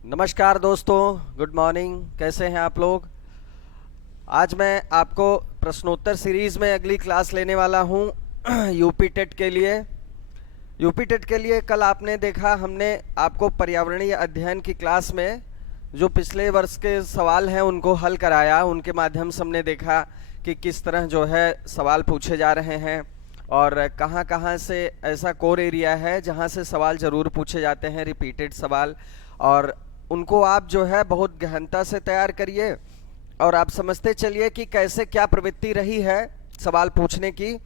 नमस्कार दोस्तों, good morning. कैसे हैं आप लोग? आज मैं आपको प्रश्नोत्तर सीरीज में अगली क्लास लेने वाला हूं यूपी टेट के लिए। यूपी टेट के लिए कल आपने देखा, हमने आपको पर्यावरणीय अध्ययन की क्लास में जो पिछले वर्ष के सवाल हैं उनको हल कराया। उनके माध्यम से हमने देखा कि किस तरह जो है सवाल पूछे जा रहे हैं और कहाँ कहाँ से ऐसा कोर एरिया है जहाँ से सवाल ज़रूर पूछे जाते हैं, रिपीटेड सवाल। और उनको आप जो है बहुत गहनता से तैयार करिए और आप समझते चलिए कि कैसे क्या प्रवृत्ति रही है सवाल पूछने की।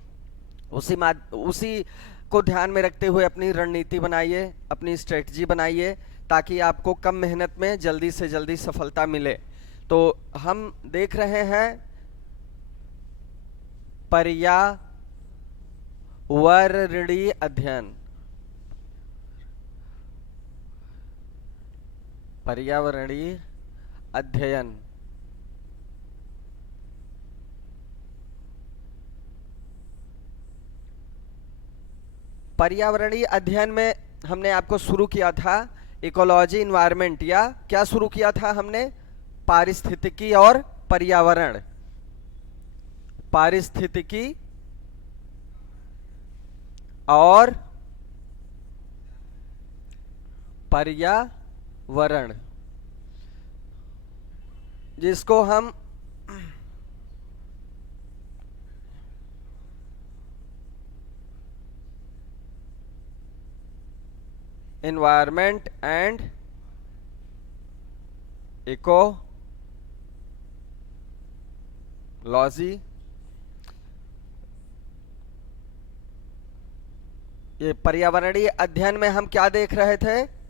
उसी को ध्यान में रखते हुए अपनी रणनीति बनाइए, अपनी स्ट्रेटजी बनाइए, ताकि आपको कम मेहनत में जल्दी से जल्दी सफलता मिले। तो हम देख रहे हैं पर्यावरणीय अध्ययन। पर्यावरणीय अध्ययन पर्यावरणीय अध्ययन में हमने आपको शुरू किया था इकोलॉजी इन्वायरमेंट, या क्या शुरू किया था हमने? पारिस्थितिकी और पर्यावरण। पारिस्थितिकी और पर्यावरण, जिसको हम एनवायरमेंट एंड इकोलॉजी, ये पर्यावरणीय अध्ययन में हम क्या देख रहे थे?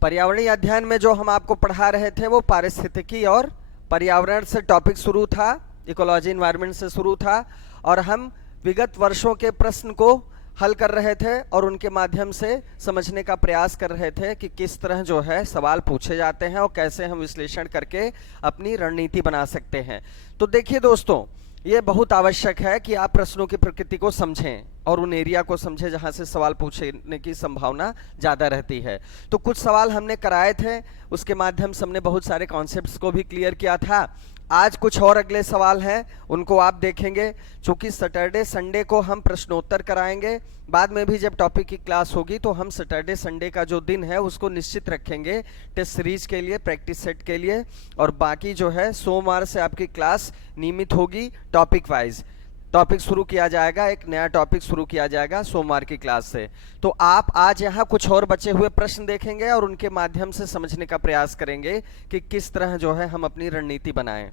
पर्यावरणीय अध्ययन में जो हम आपको पढ़ा रहे थे वो पारिस्थितिकी और पर्यावरण से टॉपिक शुरू था, इकोलॉजी इन्वायरमेंट से शुरू था। और हम विगत वर्षों के प्रश्न को हल कर रहे थे और उनके माध्यम से समझने का प्रयास कर रहे थे कि किस तरह जो है सवाल पूछे जाते हैं और कैसे हम विश्लेषण करके अपनी रणनीति बना सकते हैं। तो देखिए दोस्तों, ये बहुत आवश्यक है कि आप प्रश्नों की प्रकृति को समझें और उन एरिया को समझें जहां से सवाल पूछने की संभावना ज़्यादा रहती है। तो कुछ सवाल हमने कराए थे, उसके माध्यम से हमने बहुत सारे कॉन्सेप्ट्स को भी क्लियर किया था। आज कुछ और अगले सवाल हैं, उनको आप देखेंगे। चूंकि सैटरडे संडे को हम प्रश्नोत्तर कराएंगे, बाद में भी जब टॉपिक की क्लास होगी तो हम सैटरडे संडे का जो दिन है उसको निश्चित रखेंगे टेस्ट सीरीज के लिए, प्रैक्टिस सेट के लिए। और बाकी जो है सोमवार से आपकी क्लास नियमित होगी, टॉपिक वाइज टॉपिक शुरू किया जाएगा, एक नया टॉपिक शुरू किया जाएगा सोमवार की क्लास से। तो आप आज यहाँ कुछ और बचे हुए प्रश्न देखेंगे और उनके माध्यम से समझने का प्रयास करेंगे कि किस तरह जो है हम अपनी रणनीति बनाएं।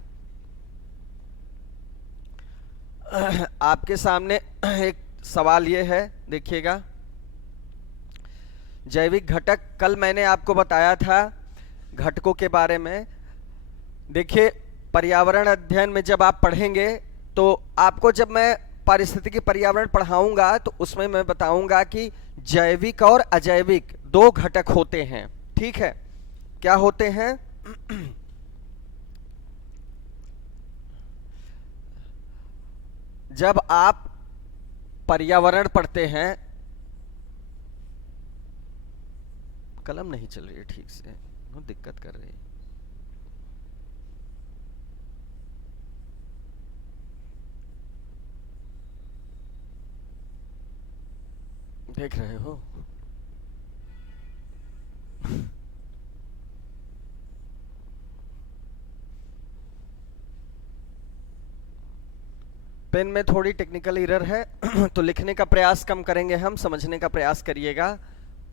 आपके सामने एक सवाल ये है, देखिएगा। जैविक घटक, कल मैंने आपको बताया था घटकों के बारे में। देखिए, पर्यावरण अध्ययन में जब आप पढ़ेंगे तो आपको जब मैं पारिस्थितिकी पर्यावरण पढ़ाऊंगा तो उसमें मैं बताऊंगा कि जैविक और अजैविक दो घटक होते हैं। ठीक है, क्या होते हैं? जब आप पर्यावरण पढ़ते हैं, कलम नहीं चल रही है ठीक से, बहुत दिक्कत कर रही है। देख रहे हो? पेन में थोड़ी टेक्निकल एरर है तो लिखने का प्रयास कम करेंगे, हम समझने का प्रयास करिएगा।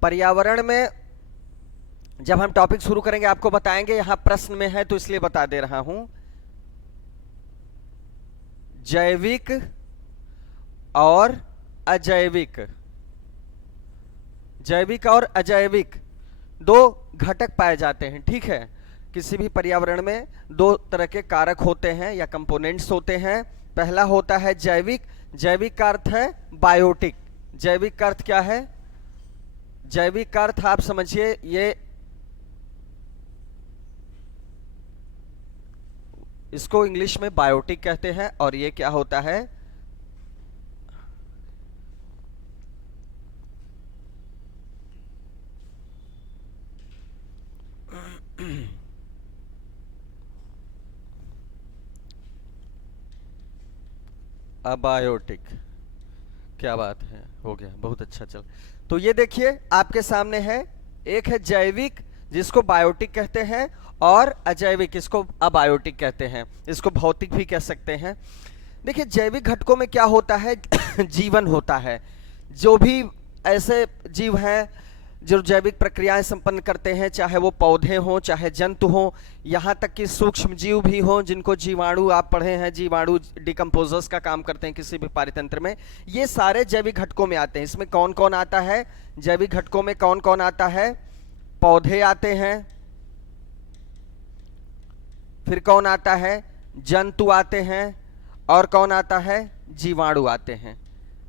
पर्यावरण में जब हम टॉपिक शुरू करेंगे आपको बताएंगे, यहां प्रश्न में है तो इसलिए बता दे रहा हूं। जैविक और अजैविक, जैविक और अजैविक दो घटक पाए जाते हैं। ठीक है, किसी भी पर्यावरण में दो तरह के कारक होते हैं या कंपोनेंट्स होते हैं। पहला होता है जैविक। जैविक का अर्थ है बायोटिक। जैविक का अर्थ क्या है? जैविक का अर्थ आप समझिए, ये इसको इंग्लिश में बायोटिक कहते हैं। और ये क्या होता है? अबायोटिक, क्या बात है, हो गया, बहुत अच्छा। चल, तो ये देखिए आपके सामने है, एक है जैविक जिसको बायोटिक कहते हैं, और अजैविक इसको अबायोटिक कहते हैं, इसको भौतिक भी कह सकते हैं। देखिए जैविक घटकों में क्या होता है जीवन होता है। जो भी ऐसे जीव हैं जो जैविक प्रक्रियाएं संपन्न करते हैं, चाहे वो पौधे हों, चाहे जंतु हों, यहाँ तक कि सूक्ष्म जीव भी हों जिनको जीवाणु आप पढ़े हैं, जीवाणु डिकम्पोजर्स का काम करते हैं किसी भी पारितंत्र में, ये सारे जैविक घटकों में आते हैं। इसमें कौन कौन आता है जैविक घटकों में? कौन कौन आता है? पौधे आते हैं, फिर कौन आता है? जंतु आते हैं, और कौन आता है? जीवाणु आते हैं।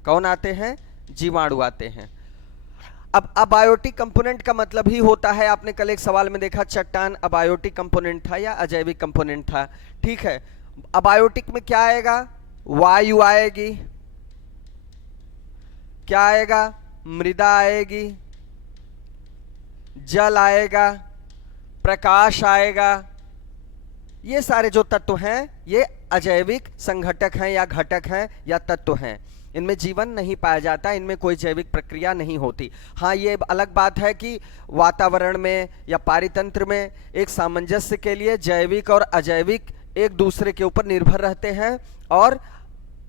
कौन आते हैं? जीवाणु आते हैं। अब अबायोटिक कंपोनेंट का मतलब ही होता है, आपने कल एक सवाल में देखा चट्टान अबायोटिक कंपोनेंट था या अजैविक कंपोनेंट था, ठीक है। अबायोटिक में क्या आएगा? वायु आएगी, क्या आएगा? मृदा आएगी, जल आएगा, प्रकाश आएगा। ये सारे जो तत्व हैं ये अजैविक संघटक हैं या घटक हैं या तत्व हैं। इनमें जीवन नहीं पाया जाता, इनमें कोई जैविक प्रक्रिया नहीं होती। हाँ, ये अलग बात है कि वातावरण में या पारितंत्र में एक सामंजस्य के लिए जैविक और अजैविक एक दूसरे के ऊपर निर्भर रहते हैं, और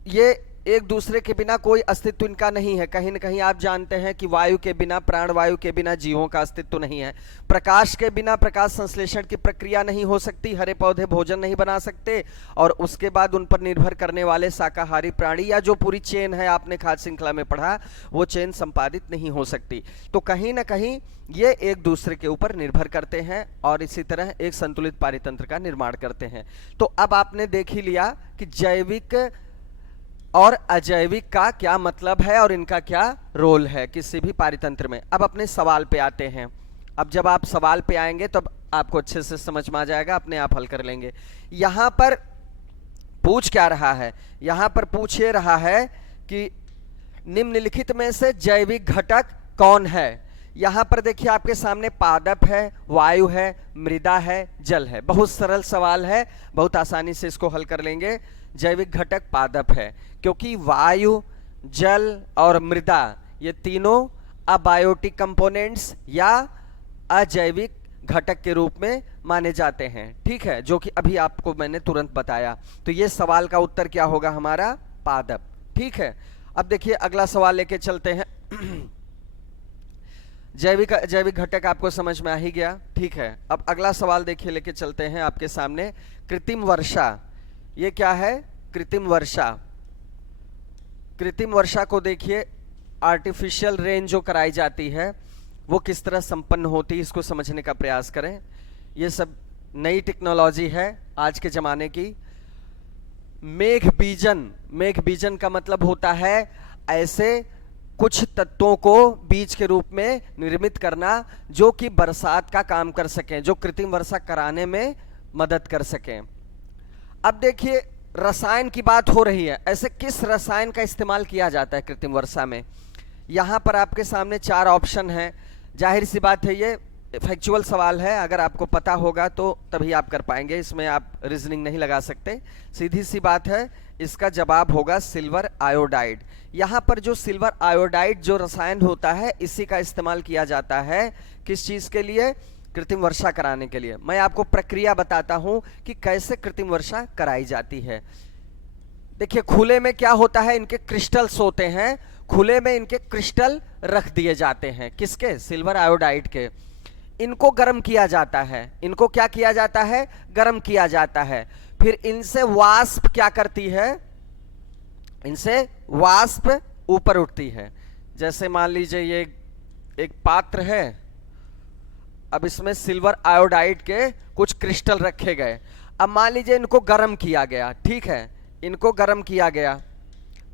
ये एक दूसरे के बिना कोई अस्तित्व इनका नहीं है। कहीं न कहीं आप जानते हैं कि वायु के बिना, प्राणवायु के बिना जीवों का अस्तित्व नहीं है। प्रकाश के बिना प्रकाश संश्लेषण की प्रक्रिया नहीं हो सकती, हरे पौधे भोजन नहीं बना सकते, और उसके बाद उन पर निर्भर करने वाले शाकाहारी प्राणी या जो पूरी चेन है, आपने खाद्य श्रृंखला में पढ़ा, वो चेन संपादित नहीं हो सकती। तो कहीं ना कहीं ये एक दूसरे के ऊपर निर्भर करते हैं और इसी तरह एक संतुलित पारितंत्र का निर्माण करते हैं। तो अब आपने देख ही लिया कि जैविक और अजैविक का क्या मतलब है और इनका क्या रोल है किसी भी पारितंत्र में। अब अपने सवाल पे आते हैं। अब जब आप सवाल पे आएंगे तब आपको अच्छे से समझ में आ जाएगा, अपने आप हल कर लेंगे। यहां पर पूछ क्या रहा है? यहां पर पूछ ये रहा है कि निम्नलिखित में से जैविक घटक कौन है। यहां पर देखिए आपके सामने पादप है, वायु है, मृदा है, जल है। बहुत सरल सवाल है, बहुत आसानी से इसको हल कर लेंगे। जैविक घटक पादप है, क्योंकि वायु, जल और मृदा ये तीनों अबायोटिक कंपोनेंट्स या अजैविक घटक के रूप में माने जाते हैं, ठीक है, जो कि अभी आपको मैंने तुरंत बताया। तो ये सवाल का उत्तर क्या होगा हमारा? पादप, ठीक है। अब देखिए अगला सवाल लेके चलते हैं। जैविक घटक आपको समझ में आ ही गया, ठीक है। अब अगला सवाल देखिए लेके चलते हैं आपके सामने। कृत्रिम वर्षा, ये क्या है? कृत्रिम वर्षा। कृत्रिम वर्षा को देखिए, आर्टिफिशियल रेन जो कराई जाती है वो किस तरह संपन्न होती है, इसको समझने का प्रयास करें। ये सब नई टेक्नोलॉजी है आज के जमाने की। मेघ बीजन, मेघ बीजन का मतलब होता है ऐसे कुछ तत्वों को बीज के रूप में निर्मित करना जो कि बरसात का काम कर सकें, जो कृत्रिम वर्षा कराने में मदद कर सकें। अब देखिए रसायन की बात हो रही है, ऐसे किस रसायन का इस्तेमाल किया जाता है कृत्रिम वर्षा में? यहां पर आपके सामने 4 ऑप्शन हैं। जाहिर सी बात है ये फैक्चुअल सवाल है, अगर आपको पता होगा तो तभी आप कर पाएंगे, इसमें आप रीजनिंग नहीं लगा सकते। सीधी सी बात है, इसका जवाब होगा सिल्वर आयोडाइड। यहाँ पर जो सिल्वर आयोडाइड जो रसायन होता है, इसी का इस्तेमाल किया जाता है किस चीज के लिए? कृत्रिम वर्षा कराने के लिए। मैं आपको प्रक्रिया बताता हूं कि कैसे कृत्रिम वर्षा कराई जाती है। देखिए खुले में क्या होता है, इनके क्रिस्टल्स होते हैं, खुले में इनके क्रिस्टल रख दिए जाते हैं, किसके? सिल्वर आयोडाइड के। इनको गर्म किया जाता है, इनको क्या किया जाता है? गर्म किया जाता है। फिर इनसे वाष्प क्या करती है? इनसे वाष्प ऊपर उठती है। जैसे मान लीजिए ये एक पात्र है, अब इसमें सिल्वर आयोडाइड के कुछ क्रिस्टल रखे गए। अब मान लीजिए इनको गर्म किया गया, ठीक है, इनको गर्म किया गया।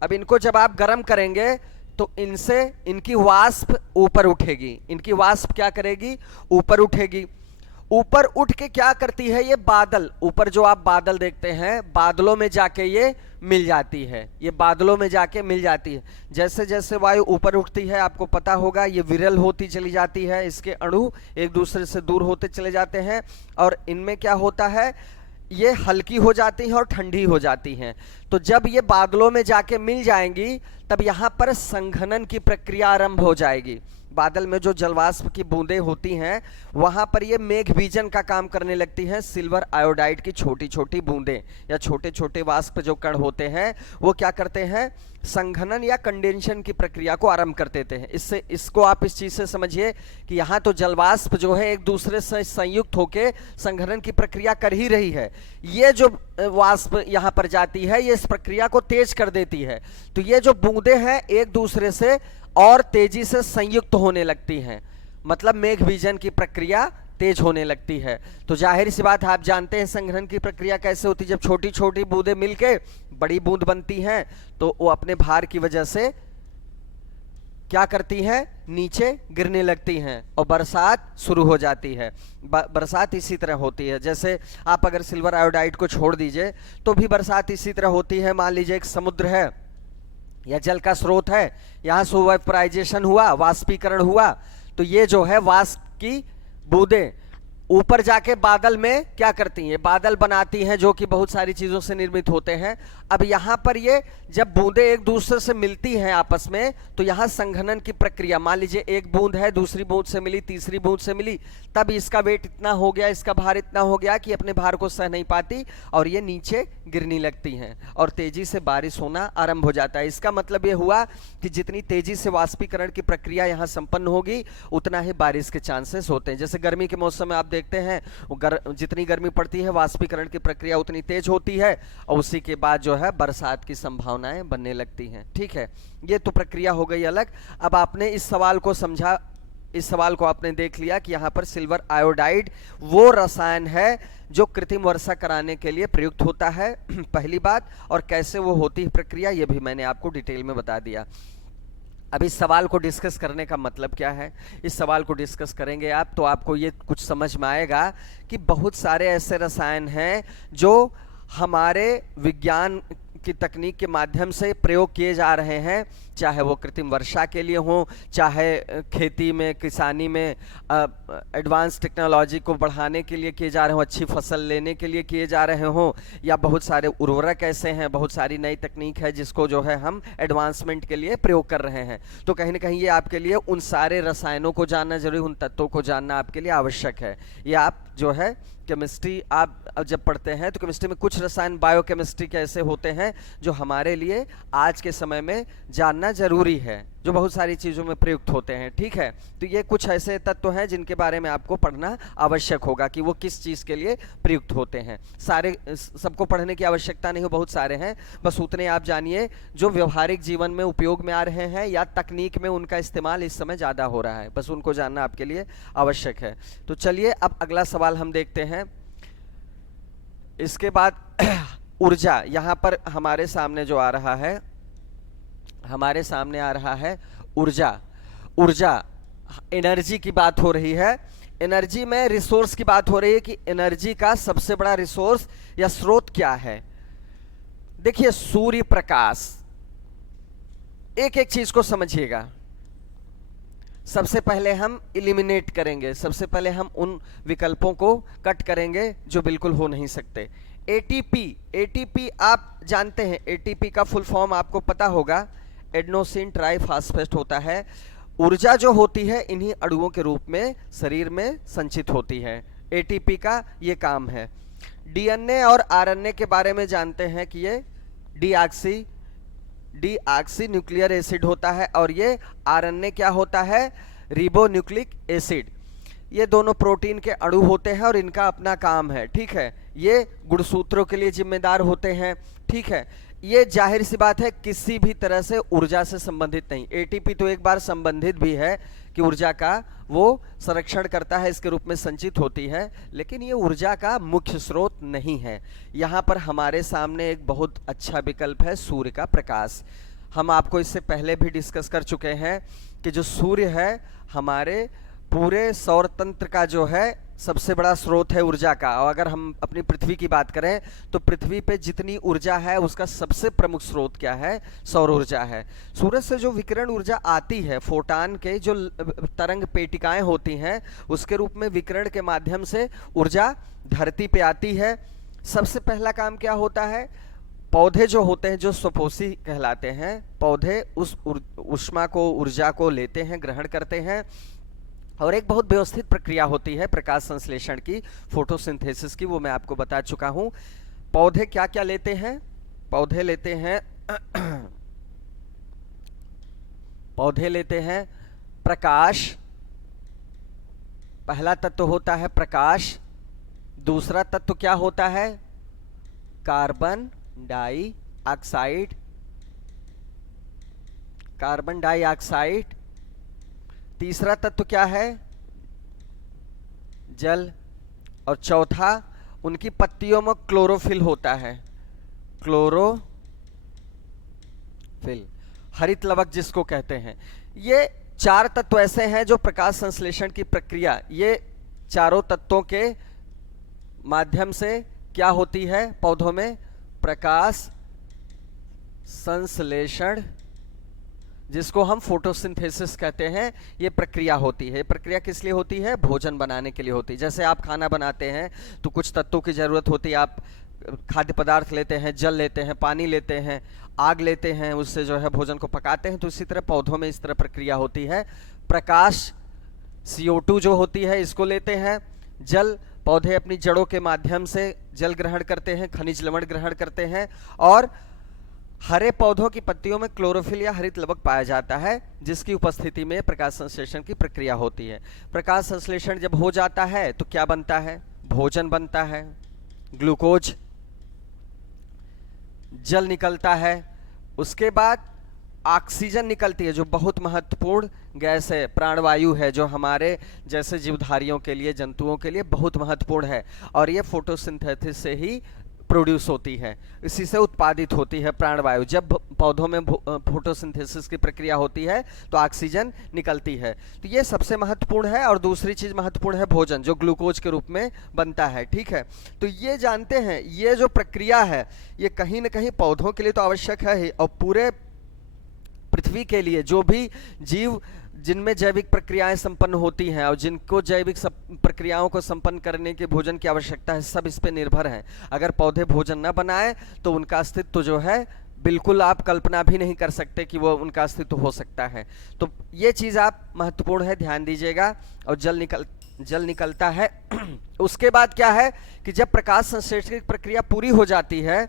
अब इनको जब आप गर्म करेंगे तो इनसे इनकी वाष्प ऊपर उठेगी। इनकी वाष्प क्या करेगी? ऊपर उठेगी। ऊपर उठ के क्या करती है? ये बादल, ऊपर जो आप बादल देखते हैं, बादलों में जाके ये मिल जाती है, ये बादलों में जाके मिल जाती है। जैसे जैसे वायु ऊपर उठती है, आपको पता होगा ये विरल होती चली जाती है, इसके अणु एक दूसरे से दूर होते चले जाते हैं, और इनमें क्या होता है? ये हल्की हो जाती हैं और ठंडी हो जाती हैं। तो जब ये बादलों में जाके मिल जाएंगी तब यहां पर संघनन की प्रक्रिया आरंभ हो जाएगी। बादल में जो जलवाष्प की बूंदें होती हैं वहां पर ये मेघ बीजन का काम करने लगती हैं। सिल्वर आयोडाइड की छोटी छोटी बूंदें या छोटे छोटे वाष्प जो कण होते हैं वो क्या करते हैं, संघनन या कंडेंशन की प्रक्रिया को आरंभ कर देते हैं। इसको आप इस चीज से समझिए कि यहाँ तो जलवाष्प जो है एक दूसरे से संयुक्त होकर संघनन की प्रक्रिया कर ही रही है। ये जो वाष्प यहाँ पर जाती है ये इस प्रक्रिया को तेज कर देती है। तो ये जो बूंदें हैं एक दूसरे से और तेजी से संयुक्त होने लगती हैं, मतलब मेघ बीजन की प्रक्रिया तेज होने लगती है। तो जाहिर सी बात है, आप जानते हैं संघनन की प्रक्रिया कैसे होती है। जब छोटी छोटी बूंदें मिलके बड़ी बूंद बनती हैं तो वो अपने भार की वजह से क्या करती हैं, नीचे गिरने लगती हैं और बरसात शुरू हो जाती है। बरसात इसी तरह होती है, जैसे आप अगर सिल्वर आयोडाइड को छोड़ दीजिए तो भी बरसात इसी तरह होती है। मान लीजिए एक समुद्र है या जल का स्रोत है, यहां से वेपराइजेशन हुआ, वाष्पीकरण हुआ, तो ये जो है वाष्प की बूंदें ऊपर जाके बादल में क्या करती हैं, बादल बनाती हैं जो कि बहुत सारी चीजों से निर्मित होते हैं। अब यहां पर ये जब बूंदें एक दूसरे से मिलती हैं आपस में तो यहां संघनन की प्रक्रिया, मान लीजिए एक बूंद है, दूसरी बूंद से मिली, तीसरी बूंद से मिली, तब इसका वेट इतना हो गया, इसका भार इतना हो गया कि अपने भार को सह नहीं पाती और ये नीचे गिरने लगती हैं और तेजी से बारिश होना आरंभ हो जाता है। इसका मतलब ये हुआ कि जितनी तेजी से वाष्पीकरण की प्रक्रिया यहाँ संपन्न होगी उतना ही बारिश के चांसेस होते हैं। जैसे गर्मी के मौसम में आप देखते हैं जितनी गर्मी पड़ती है वाष्पीकरण की प्रक्रिया उतनी तेज होती है और उसी के बाद जो है बरसात की संभावनाएं बनने लगती हैं। ठीक है, ये तो प्रक्रिया हो गई अलग। अब आपने इस सवाल को समझा, इस सवाल को आपने देख लिया कि यहाँ पर सिल्वर आयोडाइड वो रसायन है जो कृत्रिम वर्षा कराने के लिए प्रयुक्त होता है, पहली बात। और कैसे वो होती है प्रक्रिया ये भी मैंने आपको डिटेल में बता दिया। अब इस सवाल को डिस्कस करने का मतलब क्या है, इस सवाल को डिस्कस करेंगे आप तो आपको ये कुछ समझ में आएगा कि बहुत सारे ऐसे रसायन हैं जो हमारे विज्ञान की तकनीक के माध्यम से प्रयोग किए जा रहे हैं, चाहे वो कृत्रिम वर्षा के लिए हो, चाहे खेती में, किसानी में एडवांस टेक्नोलॉजी को बढ़ाने के लिए किए जा रहे हो, अच्छी फसल लेने के लिए किए जा रहे हो, या बहुत सारे उर्वरक ऐसे हैं, बहुत सारी नई तकनीक है जिसको जो है हम एडवांसमेंट के लिए प्रयोग कर रहे हैं। तो कहीं ना कहीं ये आपके लिए उन सारे रसायनों को जानना जरूरी, उन तत्वों को जानना आपके लिए आवश्यक है। ये आप जो है केमिस्ट्री आप जब पढ़ते हैं तो केमिस्ट्री में कुछ रसायन बायोकेमिस्ट्री के ऐसे होते हैं जो हमारे लिए आज के समय में जानना जरूरी है, जो बहुत सारी चीज़ों में प्रयुक्त होते हैं। ठीक है, तो ये कुछ ऐसे तत्व हैं जिनके बारे में आपको पढ़ना आवश्यक होगा कि वो किस चीज़ के लिए प्रयुक्त होते हैं। सारे सबको पढ़ने की आवश्यकता नहीं हो, बहुत सारे हैं, बस उतने आप जानिए जो व्यवहारिक जीवन में उपयोग में आ रहे हैं या तकनीक में उनका इस्तेमाल इस समय ज़्यादा हो रहा है, बस उनको जानना आपके लिए आवश्यक है। तो चलिए अब अगला सवाल हम देखते हैं। इसके बाद ऊर्जा, यहां पर हमारे सामने जो आ रहा है, हमारे सामने आ रहा है ऊर्जा। ऊर्जा एनर्जी की बात हो रही है, एनर्जी में रिसोर्स की बात हो रही है कि एनर्जी का सबसे बड़ा रिसोर्स या स्रोत क्या है। देखिए सूर्य प्रकाश, एक एक चीज को समझिएगा। सबसे पहले हम इलिमिनेट करेंगे, सबसे पहले हम उन विकल्पों को कट करेंगे जो बिल्कुल हो नहीं सकते। एटीपी, एटीपी आप जानते हैं, एटीपी का फुल फॉर्म आपको पता होगा, एडेनोसिन ट्राइफॉस्फेट होता है। ऊर्जा जो होती है इन्हीं अणुओं के रूप में शरीर में संचित होती है, एटीपी का ये काम है। डीएनए और आरएनए के बारे में जानते हैं कि ये डीऑक्सी न्यूक्लियर एसिड होता है और ये आरएनए क्या होता है, रिबोन्यूक्लिक एसिड। ये दोनों प्रोटीन के अणु होते हैं और इनका अपना काम है। ठीक है, ये गुणसूत्रों के लिए जिम्मेदार होते हैं। ठीक है, ये जाहिर सी बात है किसी भी तरह से ऊर्जा से संबंधित नहीं। एटीपी तो एक बार संबंधित भी है कि ऊर्जा का वो संरक्षण करता है, इसके रूप में संचित होती है, लेकिन ये ऊर्जा का मुख्य स्रोत नहीं है। यहाँ पर हमारे सामने एक बहुत अच्छा विकल्प है सूर्य का प्रकाश। हम आपको इससे पहले भी डिस्कस कर चुके हैं कि जो सूर्य है हमारे पूरे सौर तंत्र का जो है सबसे बड़ा स्रोत है ऊर्जा का। और अगर हम अपनी पृथ्वी की बात करें तो पृथ्वी पे जितनी ऊर्जा है उसका सबसे प्रमुख स्रोत क्या है, सौर ऊर्जा है। सूरज से जो विकिरण ऊर्जा आती है, फोटान के जो तरंग पेटिकाएं होती हैं उसके रूप में विकिरण के माध्यम से ऊर्जा धरती पे आती है। सबसे पहला काम क्या होता है, पौधे जो होते हैं जो स्वपोषी कहलाते हैं, पौधे उस ऊष्मा को, ऊर्जा को लेते हैं, ग्रहण करते हैं, और एक बहुत व्यवस्थित प्रक्रिया होती है प्रकाश संश्लेषण की, फोटोसिंथेसिस की, वो मैं आपको बता चुका हूं। पौधे क्या क्या लेते हैं? पौधे लेते हैं पौधे लेते हैं प्रकाश, पहला तत्व होता है प्रकाश। दूसरा तत्व क्या होता है? Carbon dioxide, carbon dioxide. तीसरा तत्व क्या है? जल। और चौथा, उनकी पत्तियों में क्लोरोफिल होता है, क्लोरोफिल, हरित लवक जिसको कहते हैं। ये चार तत्व ऐसे हैं जो प्रकाश संश्लेषण की प्रक्रिया, ये चारों तत्वों के माध्यम से क्या होती है पौधों में? प्रकाश संश्लेषण, जिसको हम फोटोसिंथेसिस कहते हैं, ये प्रक्रिया होती है। प्रक्रिया किस लिए होती है? भोजन बनाने के लिए होती है। जैसे आप खाना बनाते हैं तो कुछ तत्वों की जरूरत होती है, आप खाद्य पदार्थ लेते हैं, जल लेते हैं, पानी लेते हैं, आग लेते हैं, उससे जो है भोजन को पकाते हैं। तो इसी तरह पौधों में इस तरह प्रक्रिया होती है। प्रकाश CO2 जो होती है इसको लेते हैं, जल, पौधे अपनी जड़ों के माध्यम से जल ग्रहण करते हैं, खनिज लवण ग्रहण करते हैं, और हरे पौधों की पत्तियों में क्लोरोफिल या हरित लवक पाया जाता है, जिसकी उपस्थिति में प्रकाश संश्लेषण की प्रक्रिया होती है। प्रकाश संश्लेषण जब हो जाता है तो क्या बनता है? भोजन बनता है, ग्लूकोज, जल निकलता है, उसके बाद ऑक्सीजन निकलती है जो बहुत महत्वपूर्ण गैस है, प्राणवायु है, जो हमारे जैसे जीवधारियों के लिए, जंतुओं के लिए बहुत महत्वपूर्ण है, और ये फोटोसिंथेसिस से ही प्रोड्यूस होती है, इसी से उत्पादित होती है प्राणवायु। जब पौधों में फोटोसिंथेसिस की प्रक्रिया होती है तो ऑक्सीजन निकलती है। तो ये सबसे महत्वपूर्ण है। और दूसरी चीज महत्वपूर्ण है भोजन, जो ग्लूकोज के रूप में बनता है। ठीक है, तो ये जानते हैं, ये जो प्रक्रिया है ये कहीं ना कहीं पौधों के लिए तो आवश्यक है ही, और पूरे पृथ्वी के लिए जो भी जीव जिनमें जैविक प्रक्रियाएं संपन्न होती हैं और जिनको जैविक प्रक्रियाओं को संपन्न करने के भोजन की आवश्यकता है, सब इस पे निर्भर हैं। अगर पौधे भोजन न बनाए तो उनका अस्तित्व जो है बिल्कुल आप कल्पना भी नहीं कर सकते कि वो उनका अस्तित्व हो सकता है। तो ये चीज़ आप महत्वपूर्ण है, ध्यान दीजिएगा। और जल निकलता है उसके बाद क्या है कि जब प्रकाश संश्लेषण की प्रक्रिया पूरी हो जाती है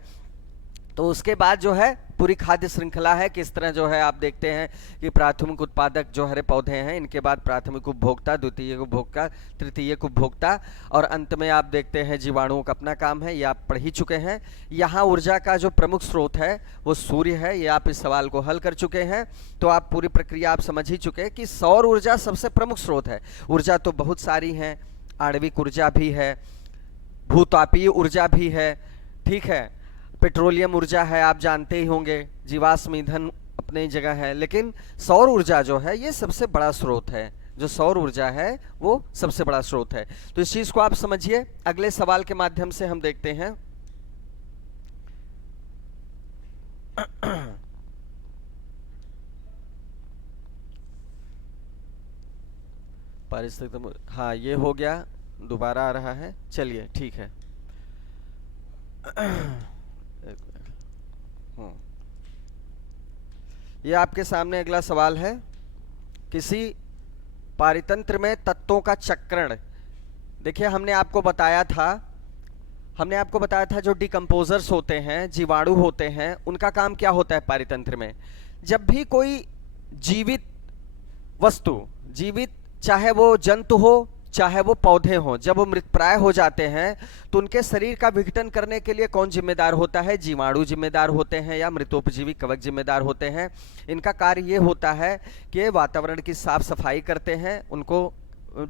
तो उसके बाद जो है पूरी खाद्य श्रृंखला है, किस तरह जो है आप देखते हैं कि प्राथमिक उत्पादक जो हरे पौधे हैं, इनके बाद प्राथमिक उपभोक्ता, द्वितीय उपभोक्ता, तृतीय उपभोक्ता, और अंत में आप देखते हैं जीवाणुओं का अपना काम है। ये आप पढ़ ही चुके हैं। यहाँ ऊर्जा का जो प्रमुख स्रोत है वो सूर्य है, ये आप इस सवाल को हल कर चुके हैं। तो आप पूरी प्रक्रिया आप समझ ही चुके हैं कि सौर ऊर्जा सबसे प्रमुख स्रोत है। ऊर्जा तो बहुत सारी है, आणविक ऊर्जा भी है, भूतापीय ऊर्जा भी है, ठीक है, पेट्रोलियम ऊर्जा है, आप जानते ही होंगे, जीवाश्म ईंधन अपनी जगह है, लेकिन सौर ऊर्जा जो है ये सबसे बड़ा स्रोत है। जो सौर ऊर्जा है वो सबसे बड़ा स्रोत है। तो इस चीज को आप समझिए। अगले सवाल के माध्यम से हम देखते हैं। पारिस्थितिक, हाँ ये हो गया, दोबारा आ रहा है, चलिए ठीक है। ये आपके सामने अगला सवाल है। किसी पारितंत्र में तत्वों का चक्रण। देखिए हमने आपको बताया था जो डिकम्पोजर्स होते हैं, जीवाणु होते हैं, उनका काम क्या होता है पारितंत्र में? जब भी कोई जीवित वस्तु, जीवित चाहे वो जंतु हो चाहे वो पौधे हों, जब वो मृतप्राय हो जाते हैं तो उनके शरीर का विघटन करने के लिए कौन जिम्मेदार होता है? जीवाणु जिम्मेदार होते हैं या मृतोपजीवी कवक जिम्मेदार होते हैं। इनका कार्य ये होता है कि वातावरण की साफ सफाई करते हैं, उनको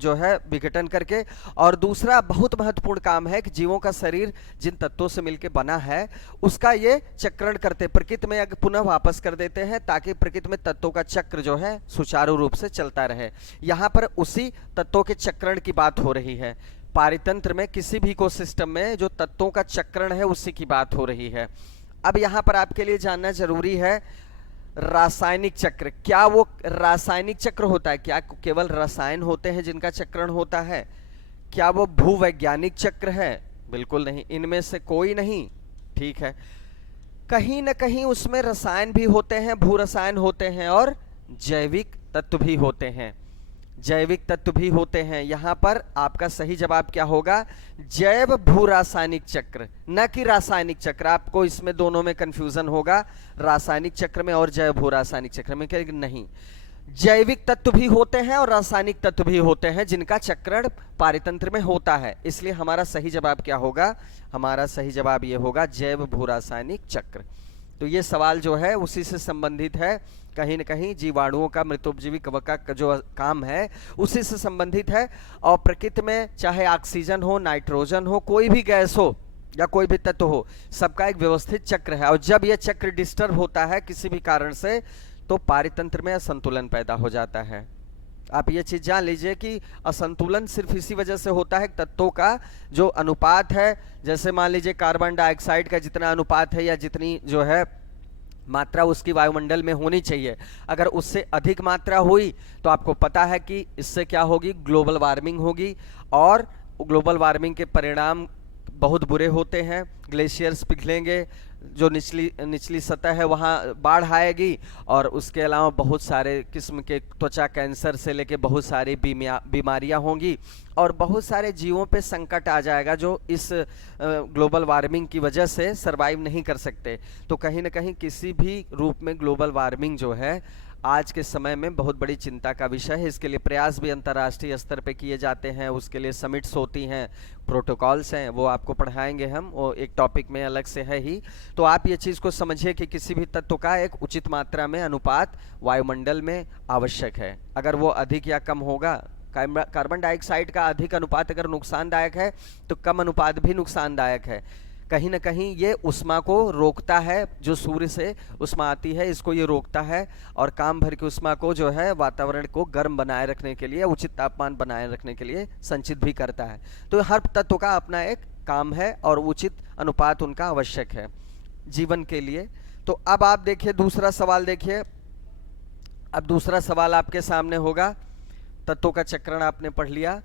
जो है विघटन करके। और दूसरा बहुत महत्वपूर्ण काम है कि जीवों का शरीर जिन तत्वों से मिलकर बना है उसका ये चक्रण करते, प्रकृति में पुनः वापस कर देते हैं, ताकि प्रकृति में तत्वों का चक्र जो है सुचारू रूप से चलता रहे। यहाँ पर उसी तत्वों के चक्रण की बात हो रही है। पारितंत्र में, किसी भी इकोसिस्टम में जो तत्वों का चक्रण है उसी की बात हो रही है। अब यहाँ पर आपके लिए जानना जरूरी है रासायनिक चक्र। क्या वो रासायनिक चक्र होता है? क्या केवल रसायन होते हैं जिनका चक्रण होता है? क्या वो भूवैज्ञानिक चक्र है? बिल्कुल नहीं, इनमें से कोई नहीं। ठीक है, कहीं न कहीं उसमें रसायन भी होते हैं, भू रसायन होते हैं और जैविक तत्व भी होते हैं, जैविक तत्व भी होते हैं। यहां पर आपका सही जवाब क्या होगा? जैव भू रासायनिक चक्र, न कि रासायनिक चक्र। आपको इसमें दोनों में कंफ्यूजन होगा, रासायनिक चक्र में और जैव भू रासायनिक चक्र में। क्या नहीं, जैविक तत्व भी होते हैं और रासायनिक तत्व भी होते हैं जिनका चक्रण पारितंत्र में होता है। इसलिए हमारा सही जवाब क्या होगा? हमारा सही जवाब ये होगा जैव भू रासायनिक चक्र। तो ये सवाल जो है उसी से संबंधित है, कहीं न कहीं जीवाणुओं का, मृतोपजीवी कवक का जो काम है उसी से संबंधित है। और प्रकृति में चाहे ऑक्सीजन हो, नाइट्रोजन हो, कोई भी गैस हो या कोई भी तत्व हो, सबका एक व्यवस्थित चक्र है। और जब यह चक्र डिस्टर्ब होता है किसी भी कारण से, तो पारितंत्र में असंतुलन पैदा हो जाता है। आप ये चीज जान लीजिए कि असंतुलन सिर्फ इसी वजह से होता है, तत्वों का जो अनुपात है, जैसे मान लीजिए कार्बन डाइऑक्साइड का जितना अनुपात है या जितनी जो है मात्रा उसकी वायुमंडल में होनी चाहिए, अगर उससे अधिक मात्रा हुई तो आपको पता है कि इससे क्या होगी? ग्लोबल वार्मिंग होगी। और ग्लोबल वार्मिंग के परिणाम बहुत बुरे होते हैं। ग्लेशियर्स पिघलेंगे, जो निचली सतह है वहाँ बाढ़ आएगी, और उसके अलावा बहुत सारे किस्म के त्वचा कैंसर से लेके बहुत सारी बीमारियां होंगी, और बहुत सारे जीवों पे संकट आ जाएगा जो इस ग्लोबल वार्मिंग की वजह से सरवाइव नहीं कर सकते। तो कहीं ना कहीं किसी भी रूप में ग्लोबल वार्मिंग जो है आज के समय में बहुत बड़ी चिंता का विषय है। इसके लिए प्रयास भी अंतर्राष्ट्रीय स्तर पे किए जाते हैं, उसके लिए समिट्स होती हैं, प्रोटोकॉल्स हैं, वो आपको पढ़ाएंगे हम, वो एक टॉपिक में अलग से है ही। तो आप ये चीज़ को समझिए कि किसी भी तत्व का एक उचित मात्रा में अनुपात वायुमंडल में आवश्यक है। अगर वो अधिक या कम होगा, कार्बन डाइऑक्साइड का अधिक अनुपात अगर नुकसानदायक है तो कम अनुपात भी नुकसानदायक है। कहीं ना कहीं ये उष्मा को रोकता है, जो सूर्य से उष्मा आती है इसको ये रोकता है, और काम भर की उष्मा को जो है वातावरण को गर्म बनाए रखने के लिए, उचित तापमान बनाए रखने के लिए संचित भी करता है। तो हर तत्व का अपना एक काम है और उचित अनुपात उनका आवश्यक है जीवन के लिए। तो अब आप देखिए दूसरा सवाल देखिए। अब दूसरा सवाल आपके सामने होगा, तत्वों का चक्रण आपने पढ़ लिया।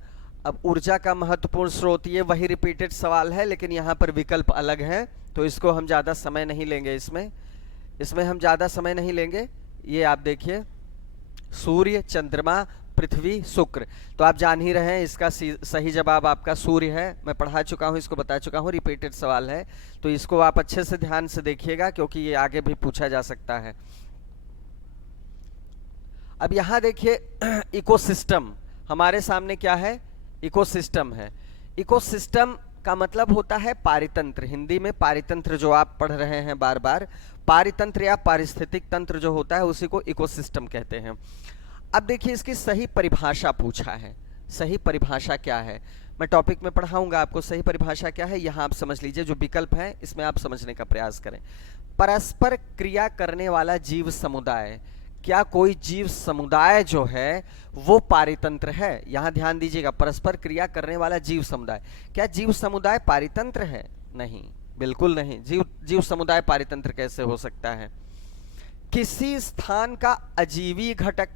अब ऊर्जा का महत्वपूर्ण स्रोत, ये वही रिपीटेड सवाल है लेकिन यहाँ पर विकल्प अलग है, तो इसको हम ज़्यादा समय नहीं लेंगे, इसमें हम ज़्यादा समय नहीं लेंगे। ये आप देखिए, सूर्य, चंद्रमा, पृथ्वी, शुक्र। तो आप जान ही रहे हैं इसका सही जवाब आपका सूर्य है। मैं पढ़ा चुका हूँ, इसको बता चुका हूँ, रिपीटेड सवाल है, तो इसको आप अच्छे से ध्यान से देखिएगा क्योंकि ये आगे भी पूछा जा सकता है। अब यहाँ देखिए इकोसिस्टम, हमारे सामने क्या है? इकोसिस्टम है। इकोसिस्टम का मतलब होता है पारितंत्र, हिंदी में पारितंत्र जो आप पढ़ रहे हैं बार बार, पारितंत्र या पारिस्थितिक तंत्र जो होता है उसी को इकोसिस्टम कहते हैं। अब देखिए इसकी सही परिभाषा पूछा है, सही परिभाषा क्या है? मैं टॉपिक में पढ़ाऊंगा आपको सही परिभाषा क्या है, यहाँ आप समझ लीजिए। जो विकल्प है इसमें आप समझने का प्रयास करें। परस्पर क्रिया करने वाला जीव समुदाय, क्या कोई जीव समुदाय जो है वो पारितंत्र है? यहां ध्यान दीजिएगा, परस्पर क्रिया करने वाला जीव समुदाय, क्या जीव समुदाय पारितंत्र है? नहीं, बिल्कुल नहीं। जीव समुदाय पारितंत्र कैसे हो सकता है? किसी स्थान का अजीवी घटक,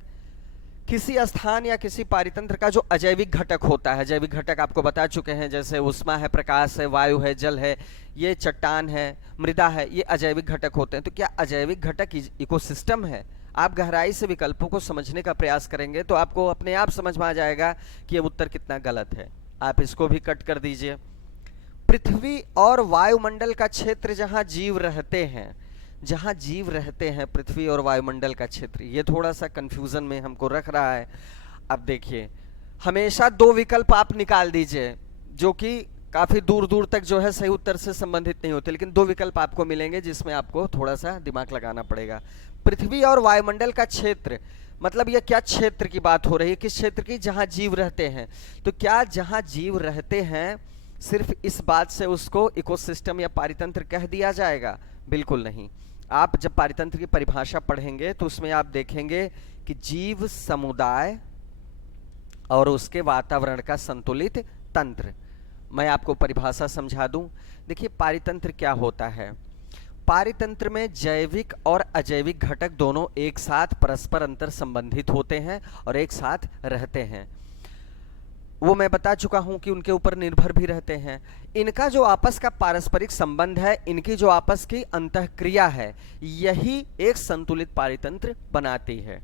किसी स्थान या किसी पारितंत्र का जो अजैविक घटक होता है, जैविक घटक आपको बता चुके हैं, जैसे उष्मा है, प्रकाश है, वायु है, जल है, ये चट्टान है, मृदा है, ये अजैविक घटक होते हैं। तो क्या अजैविक घटक इकोसिस्टम है? आप गहराई से विकल्पों को समझने का प्रयास करेंगे तो आपको अपने आप समझ में आ जाएगा कि ये उत्तर कितना गलत है। आप इसको भी कट कर दीजिए। पृथ्वी और वायुमंडल का क्षेत्र जहां जीव रहते हैं, जहां जीव रहते हैं, पृथ्वी और वायुमंडल का क्षेत्र, ये थोड़ा सा कंफ्यूजन में हमको रख रहा है। अब देखिए, हमेशा दो विकल्प आप निकाल दीजिए जो कि काफी दूर दूर तक जो है सही उत्तर से संबंधित नहीं होते, लेकिन दो विकल्प आपको मिलेंगे जिसमें आपको थोड़ा सा दिमाग लगाना पड़ेगा। पृथ्वी और वायुमंडल का क्षेत्र, मतलब यह क्या क्षेत्र की बात हो रही है? किस क्षेत्र की? जहां जीव रहते हैं। तो क्या जहां जीव रहते हैं सिर्फ इस बात से उसको इकोसिस्टम या पारितंत्र कह दिया जाएगा? बिल्कुल नहीं। आप जब पारितंत्र की परिभाषा पढ़ेंगे तो उसमें आप देखेंगे कि जीव समुदाय और उसके वातावरण का संतुलित तंत्र। मैं आपको परिभाषा समझा दूं। देखिए पारितंत्र क्या होता है। पारितंत्र में जैविक और अजैविक घटक दोनों एक साथ परस्पर अंतर संबंधित होते हैं और एक साथ रहते हैं। वो मैं बता चुका हूं कि उनके ऊपर निर्भर भी रहते हैं। इनका जो आपस का पारस्परिक संबंध है, इनकी जो आपस की अंतःक्रिया है, यही एक संतुलित पारितंत्र बनाती है।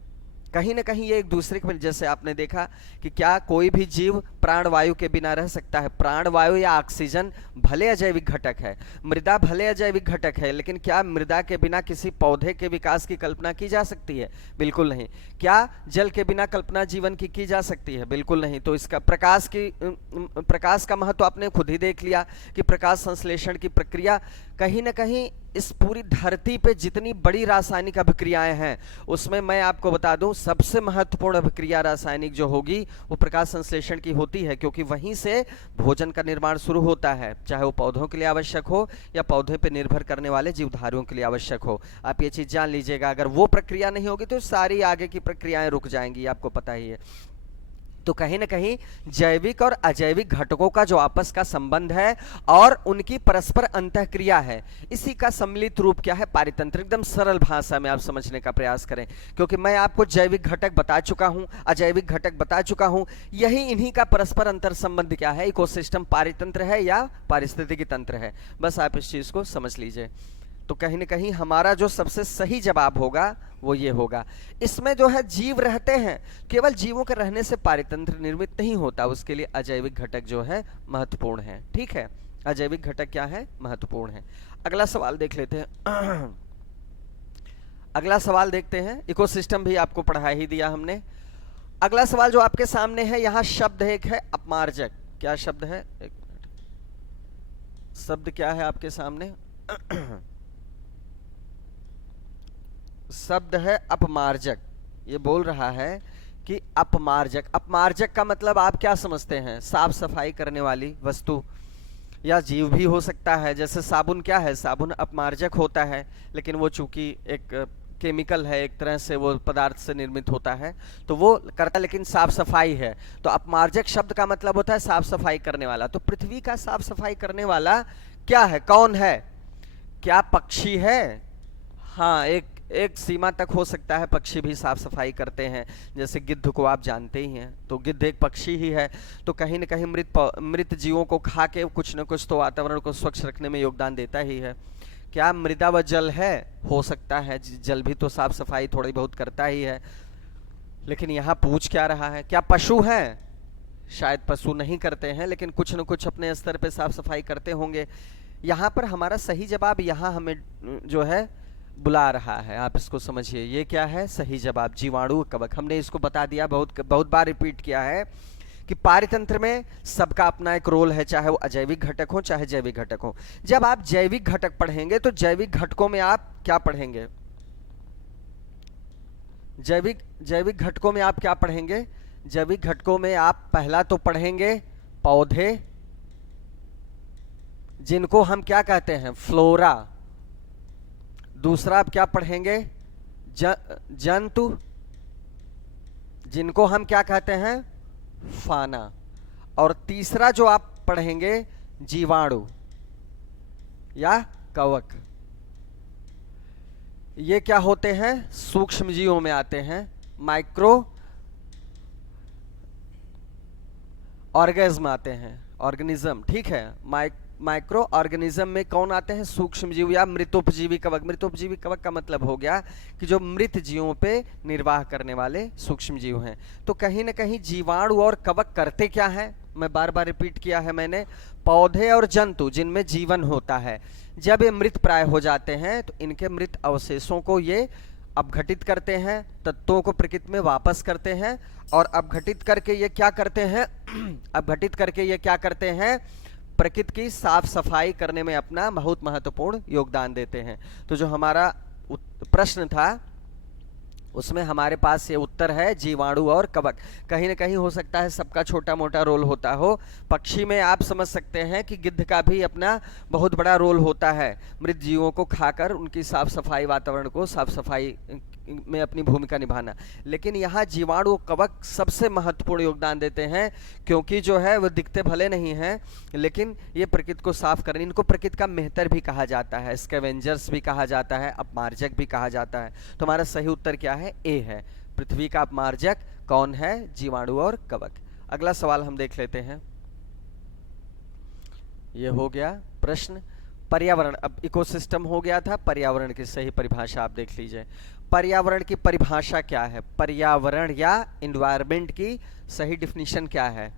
कहीं ना कहीं ये एक दूसरे के, जैसे आपने देखा कि क्या कोई भी जीव प्राणवायु के बिना रह सकता है? प्राणवायु या ऑक्सीजन भले अजैविक घटक है, मृदा भले अजैविक घटक है, लेकिन क्या मृदा के बिना किसी पौधे के विकास की कल्पना की जा सकती है? बिल्कुल नहीं। क्या जल के बिना कल्पना जीवन की जा सकती है? बिल्कुल नहीं। तो इसका प्रकाश का महत्व आपने खुद ही देख लिया कि प्रकाश संश्लेषण की प्रक्रिया कहीं ना कहीं इस पूरी धरती पे जितनी बड़ी रासायनिक अभिक्रियाएं हैं, उसमें मैं आपको बता दूं सबसे महत्वपूर्ण अभिक्रिया रासायनिक जो होगी वो प्रकाश संश्लेषण की होती है, क्योंकि वहीं से भोजन का निर्माण शुरू होता है, चाहे वो पौधों के लिए आवश्यक हो या पौधे पे निर्भर करने वाले जीवधारियों के लिए आवश्यक हो। आप ये चीज जान लीजिएगा, अगर वो प्रक्रिया नहीं होगी तो सारी आगे की प्रक्रियाएं रुक जाएंगी, आपको पता ही है। तो कहीं ना कहीं जैविक और अजैविक घटकों का जो आपस का संबंध है और उनकी परस्पर अंतःक्रिया है, इसी का सम्मिलित रूप क्या है? पारितंत्र। एकदम सरल भाषा में आप समझने का प्रयास करें, क्योंकि मैं आपको जैविक घटक बता चुका हूं, अजैविक घटक बता चुका हूं, यही इन्हीं का परस्पर अंतर संबंध क्या है? इकोसिस्टम पारितंत्र है या पारिस्थितिकी तंत्र है? बस आप इस चीज को समझ लीजिए। तो कहीं ना कहीं हमारा जो सबसे सही जवाब होगा वो ये होगा। इसमें जो है जीव रहते हैं, केवल जीवों के रहने से पारितंत्र निर्मित नहीं होता, उसके लिए अजैविक घटक जो है महत्वपूर्ण है। ठीक है, अजैविक घटक क्या है? महत्वपूर्ण है। अगला सवाल देख लेते हैं। अगला सवाल देखते हैं। इकोसिस्टम भी आपको पढ़ा ही दिया हमने। अगला सवाल जो आपके सामने है, यहां शब्द एक है अपमार्जक। क्या शब्द है? एक मिनट, शब्द क्या है आपके सामने? शब्द है अपमार्जक। ये बोल रहा है कि अपमार्जक। अपमार्जक का मतलब आप क्या समझते हैं? साफ सफाई करने वाली वस्तु या जीव भी हो सकता है। जैसे साबुन क्या है? साबुन अपमार्जक होता है, लेकिन वो चूंकि एक केमिकल है, एक तरह से वो पदार्थ से निर्मित होता है, तो वो करता, लेकिन साफ सफाई है। तो अपमार्जक शब्द का मतलब होता है साफ सफाई करने वाला। तो पृथ्वी का साफ सफाई करने वाला क्या है? कौन है? क्या पक्षी है? हाँ, एक सीमा तक हो सकता है पक्षी भी साफ सफाई करते हैं, जैसे गिद्ध को आप जानते ही हैं, तो गिद्ध एक पक्षी ही है। तो कहीं न कहीं मृत जीवों को खा के कुछ न कुछ तो वातावरण को स्वच्छ रखने में योगदान देता ही है। क्या मृदा व जल है? हो सकता है, जल भी तो साफ सफाई थोड़ी बहुत करता ही है। लेकिन यहाँ पूछ क्या रहा है? क्या पशु हैं? शायद पशु नहीं करते हैं, लेकिन कुछ न कुछ अपने स्तर पे साफ सफाई करते होंगे। यहाँ पर हमारा सही जवाब यहाँ हमें जो है बुला रहा है, आप इसको समझिए। ये क्या है? सही जवाब जीवाणु कवक। हमने इसको बता दिया, बहुत बार रिपीट किया है कि पारितंत्र में सबका अपना एक रोल है, चाहे वो अजैविक घटक हो चाहे जैविक घटक हो। जब आप जैविक घटक पढ़ेंगे तो जैविक घटकों में आप क्या पढ़ेंगे? जैविक घटकों में आप क्या पढ़ेंगे? जैविक घटकों में आप पहला तो पढ़ेंगे पौधे, जिनको हम क्या कहते हैं? फ्लोरा। दूसरा आप क्या पढ़ेंगे? जंतु, जिनको हम क्या कहते हैं? फाना। और तीसरा जो आप पढ़ेंगे जीवाणु या कवक। ये क्या होते हैं? सूक्ष्म जीवों में आते हैं, माइक्रो ऑर्गेनिज्म आते हैं, ऑर्गेनिज्म। ठीक है, माइक्रो ऑर्गेनिज्म में कौन आते हैं? सूक्ष्म जीव या मृतोपजीवी कवक। मृतोपजीवी कवक का मतलब हो गया कि जो मृत जीवों पे निर्वाह करने वाले सूक्ष्म जीव हैं। तो कहीं ना कहीं जीवाणु और कवक करते क्या हैं? मैं बार बार रिपीट किया है मैंने, पौधे और जंतु जिनमें जीवन होता है, जब ये मृत प्राय हो जाते हैं तो इनके मृत अवशेषों को ये अपघटित करते हैं, तत्वों को प्रकृति में वापस करते हैं, और अपघटित करके ये क्या करते हैं? अपघटित करके ये क्या करते हैं? प्रकृति की साफ सफाई करने में अपना बहुत महत्वपूर्ण योगदान देते हैं। तो जो हमारा प्रश्न था उसमें हमारे पास ये उत्तर है जीवाणु और कवक। कहीं ना कहीं हो सकता है सबका छोटा मोटा रोल होता हो। पक्षी में आप समझ सकते हैं कि गिद्ध का भी अपना बहुत बड़ा रोल होता है, मृत जीवों को खाकर उनकी साफ सफाई, वातावरण को साफ सफाई में अपनी भूमिका निभाना। लेकिन यहाँ जीवाणु कवक सबसे महत्वपूर्ण योगदान देते हैं, क्योंकि जो है वो दिखते भले नहीं हैं, लेकिन ये प्रकृति को साफ करने, इनको प्रकृति का मेहतर भी कहा जाता है, स्कैवेंजर्स भी कहा जाता है, अपमार्जक भी कहा जाता है। तो हमारा सही उत्तर क्या है? ए है। पृथ्वी का अपमार्जक कौन है? जीवाणु और कवक। अगला सवाल हम देख लेते हैं। ये हो गया प्रश्न। पर्यावरण, अब इकोसिस्टम हो गया था, पर्यावरण की सही परिभाषा आप देख लीजिए। पर्यावरण की परिभाषा क्या है? पर्यावरण या एनवायरनमेंट की सही डिफिनीशन क्या है?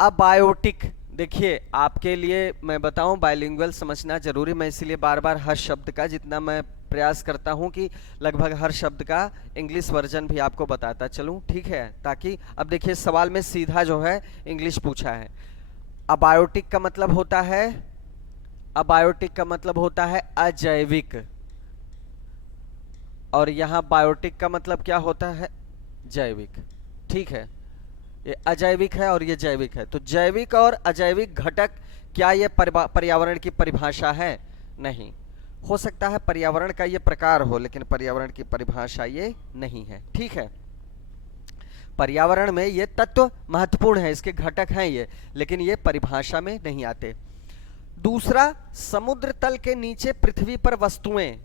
अबायोटिक, देखिए आपके लिए मैं बताऊं, बायलिंगुअल समझना जरूरी, मैं इसीलिए बार बार हर शब्द का जितना मैं प्रयास करता हूं कि लगभग हर शब्द का इंग्लिश वर्जन भी आपको बताता चलूं, ठीक है? ताकि अब देखिए सवाल में सीधा जो है इंग्लिश पूछा है। अबायोटिक का मतलब होता है, अबायोटिक का मतलब होता है अजैविक, और यहां बायोटिक का मतलब क्या होता है? जैविक, ठीक है? ये अजैविक है और ये जैविक है, तो जैविक और अजैविक घटक, क्या ये पर्यावरण की परिभाषा है? नहीं। हो सकता है पर्यावरण का ये प्रकार हो, लेकिन पर्यावरण की परिभाषा ये नहीं है, ठीक है? पर्यावरण में ये तत्व महत्वपूर्ण है, इसके घटक हैं ये, लेकिन ये परिभाषा में नहीं आते। दूसरा, समुद्र तल के नीचे पृथ्वी पर वस्तुएं,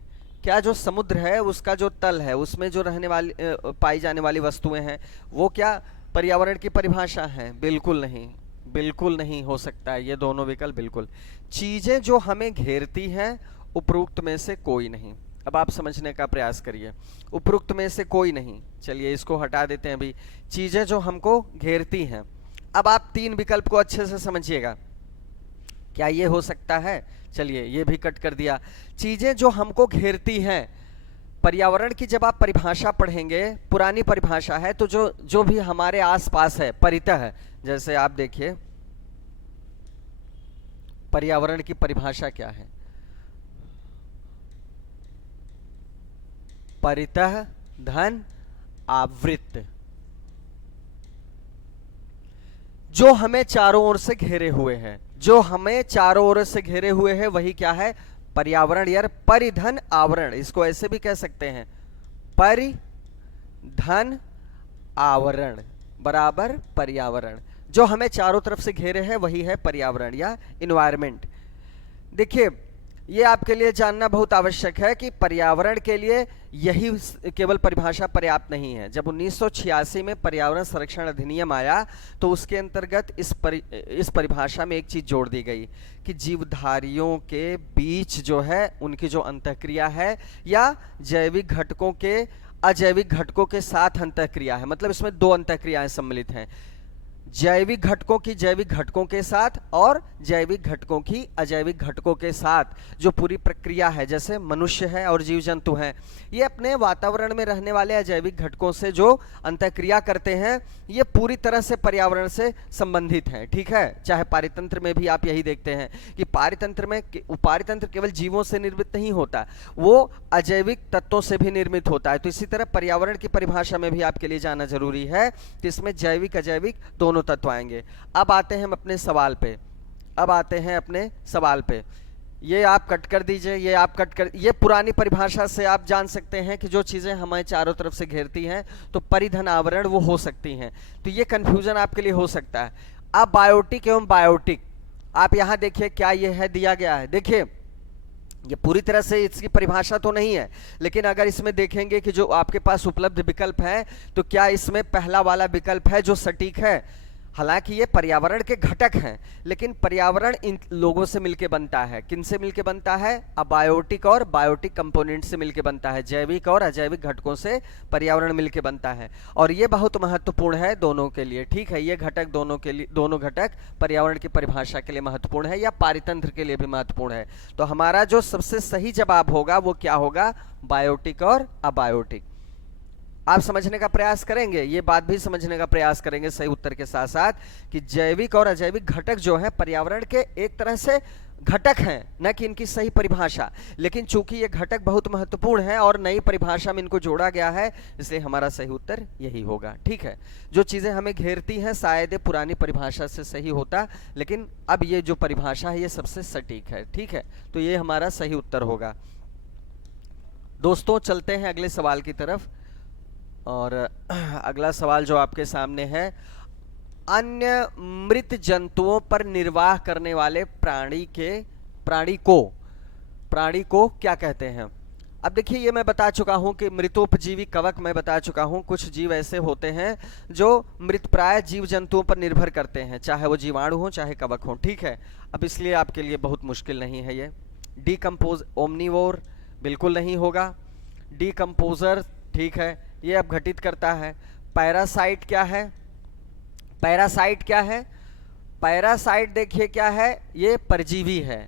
क्या जो समुद्र है उसका जो तल है उसमें जो रहने वाली पाई जाने वाली वस्तुएं हैं, वो क्या पर्यावरण की परिभाषा है? बिल्कुल नहीं, बिल्कुल नहीं हो सकता है ये दोनों विकल्प, बिल्कुल। चीजें जो हमें घेरती हैं, उपरोक्त में से कोई नहीं। अब आप समझने का प्रयास करिए, उपरोक्त में से कोई नहीं, चलिए इसको हटा देते हैं अभी। चीजें जो हमको घेरती हैं, अब आप तीन विकल्प को अच्छे से समझिएगा, क्या ये हो सकता है? चलिए ये भी कट कर दिया। चीजें जो हमको घेरती हैं, पर्यावरण की जब आप परिभाषा पढ़ेंगे, पुरानी परिभाषा है, तो जो जो भी हमारे आसपास है, परितः है, जैसे आप देखिए पर्यावरण की परिभाषा क्या है? परितः धन आवृत्त, जो हमें चारों ओर से घेरे हुए हैं, जो हमें चारों ओर से घेरे हुए हैं वही क्या है? पर्यावरण, यार परिधन आवरण, इसको ऐसे भी कह सकते हैं, परिधन आवरण बराबर पर्यावरण। जो हमें चारों तरफ से घेरे हैं वही है पर्यावरण या एनवायरनमेंट। देखिए ये आपके लिए जानना बहुत आवश्यक है कि पर्यावरण के लिए यही केवल परिभाषा पर्याप्त नहीं है। जब 1986 में पर्यावरण संरक्षण अधिनियम आया तो उसके अंतर्गत इस परिभाषा में एक चीज जोड़ दी गई कि जीवधारियों के बीच जो है उनकी जो अंतःक्रिया है, या जैविक घटकों के अजैविक घटकों के साथ अंतःक्रिया है, मतलब इसमें दो अंतःक्रियाएं सम्मिलित हैं, जैविक घटकों की जैविक घटकों के साथ और जैविक घटकों की अजैविक घटकों के साथ जो पूरी प्रक्रिया है, जैसे मनुष्य है और जीव जंतु हैं, ये अपने वातावरण में रहने वाले अजैविक घटकों से जो अंतःक्रिया करते हैं, ये पूरी तरह से पर्यावरण से संबंधित हैं, ठीक है? चाहे पारितंत्र में भी आप यही देखते हैं कि पारितंत्र केवल जीवों से निर्मित नहीं होता, वो अजैविक तत्वों से भी निर्मित होता है। तो इसी तरह पर्यावरण की परिभाषा में भी आपके लिए जाना जरूरी है कि इसमें जैविक अजैविक दोनों तत्व आएंगे। अब आते हैं हम अपने सवाल पे, अब आते हैं अपने सवाल पे। ये आप कट कर दीजिए, ये आप कट कर, ये पुरानी परिभाषा से आप जान सकते हैं कि जो चीजें हमें चारों तरफ से घेरती हैं तो परिधन आवरण वो हो सकती हैं, तो ये कंफ्यूजन आपके लिए हो सकता है। अब बायोटिक एवं बायोटिक, आप यहां देखिए क्या ये है दिया गया है, देखिए ये पूरी तरह से इसकी परिभाषा तो नहीं है, लेकिन अगर इसमें देखेंगे कि जो आपके पास उपलब्ध विकल्प है, तो क्या इसमें पहला वाला विकल्प है जो सटीक है? हालांकि ये पर्यावरण के घटक हैं, लेकिन पर्यावरण इन लोगों से मिलके बनता है। किन से मिलके बनता है? अबायोटिक और बायोटिक कंपोनेंट से मिलके बनता है, जैविक और अजैविक घटकों से पर्यावरण मिलके बनता है, और ये बहुत महत्वपूर्ण है दोनों के लिए, ठीक है? ये घटक दोनों के लिए, दोनों घटक पर्यावरण की परिभाषा के लिए महत्वपूर्ण है या पारितंत्र के लिए भी महत्वपूर्ण है। तो हमारा जो सबसे सही जवाब होगा वो क्या होगा? बायोटिक और अबायोटिक। आप समझने का प्रयास करेंगे, ये बात भी समझने का प्रयास करेंगे सही उत्तर के साथ साथ कि जैविक और अजैविक घटक जो है पर्यावरण के एक तरह से घटक हैं, न कि इनकी सही परिभाषा, लेकिन चूंकि ये घटक बहुत महत्वपूर्ण है और नई परिभाषा में इनको जोड़ा गया है, इसलिए हमारा सही उत्तर यही होगा, ठीक है? जो चीजें हमें घेरती हैं शायद पुरानी परिभाषा से सही होता, लेकिन अब ये जो परिभाषा है ये सबसे सटीक है, ठीक है? तो ये हमारा सही उत्तर होगा। दोस्तों चलते हैं अगले सवाल की तरफ, और अगला सवाल जो आपके सामने है, अन्य मृत जंतुओं पर निर्वाह करने वाले प्राणी को क्या कहते हैं? अब देखिए, ये मैं बता चुका हूं कि मृतोपजीवी कवक मैं बता चुका हूं। कुछ जीव ऐसे होते हैं जो मृतप्राय जीव जंतुओं पर निर्भर करते हैं, चाहे वो जीवाणु हो चाहे कवक हो, ठीक है। अब इसलिए आपके लिए बहुत मुश्किल नहीं है ये। डीकम्पोज ओमनीवोर बिल्कुल नहीं होगा। डीकम्पोजर, ठीक है, ये अपघटित करता है। पैरासाइट क्या है? पैरासाइट क्या है? पैरासाइट देखिए क्या है, ये परजीवी है।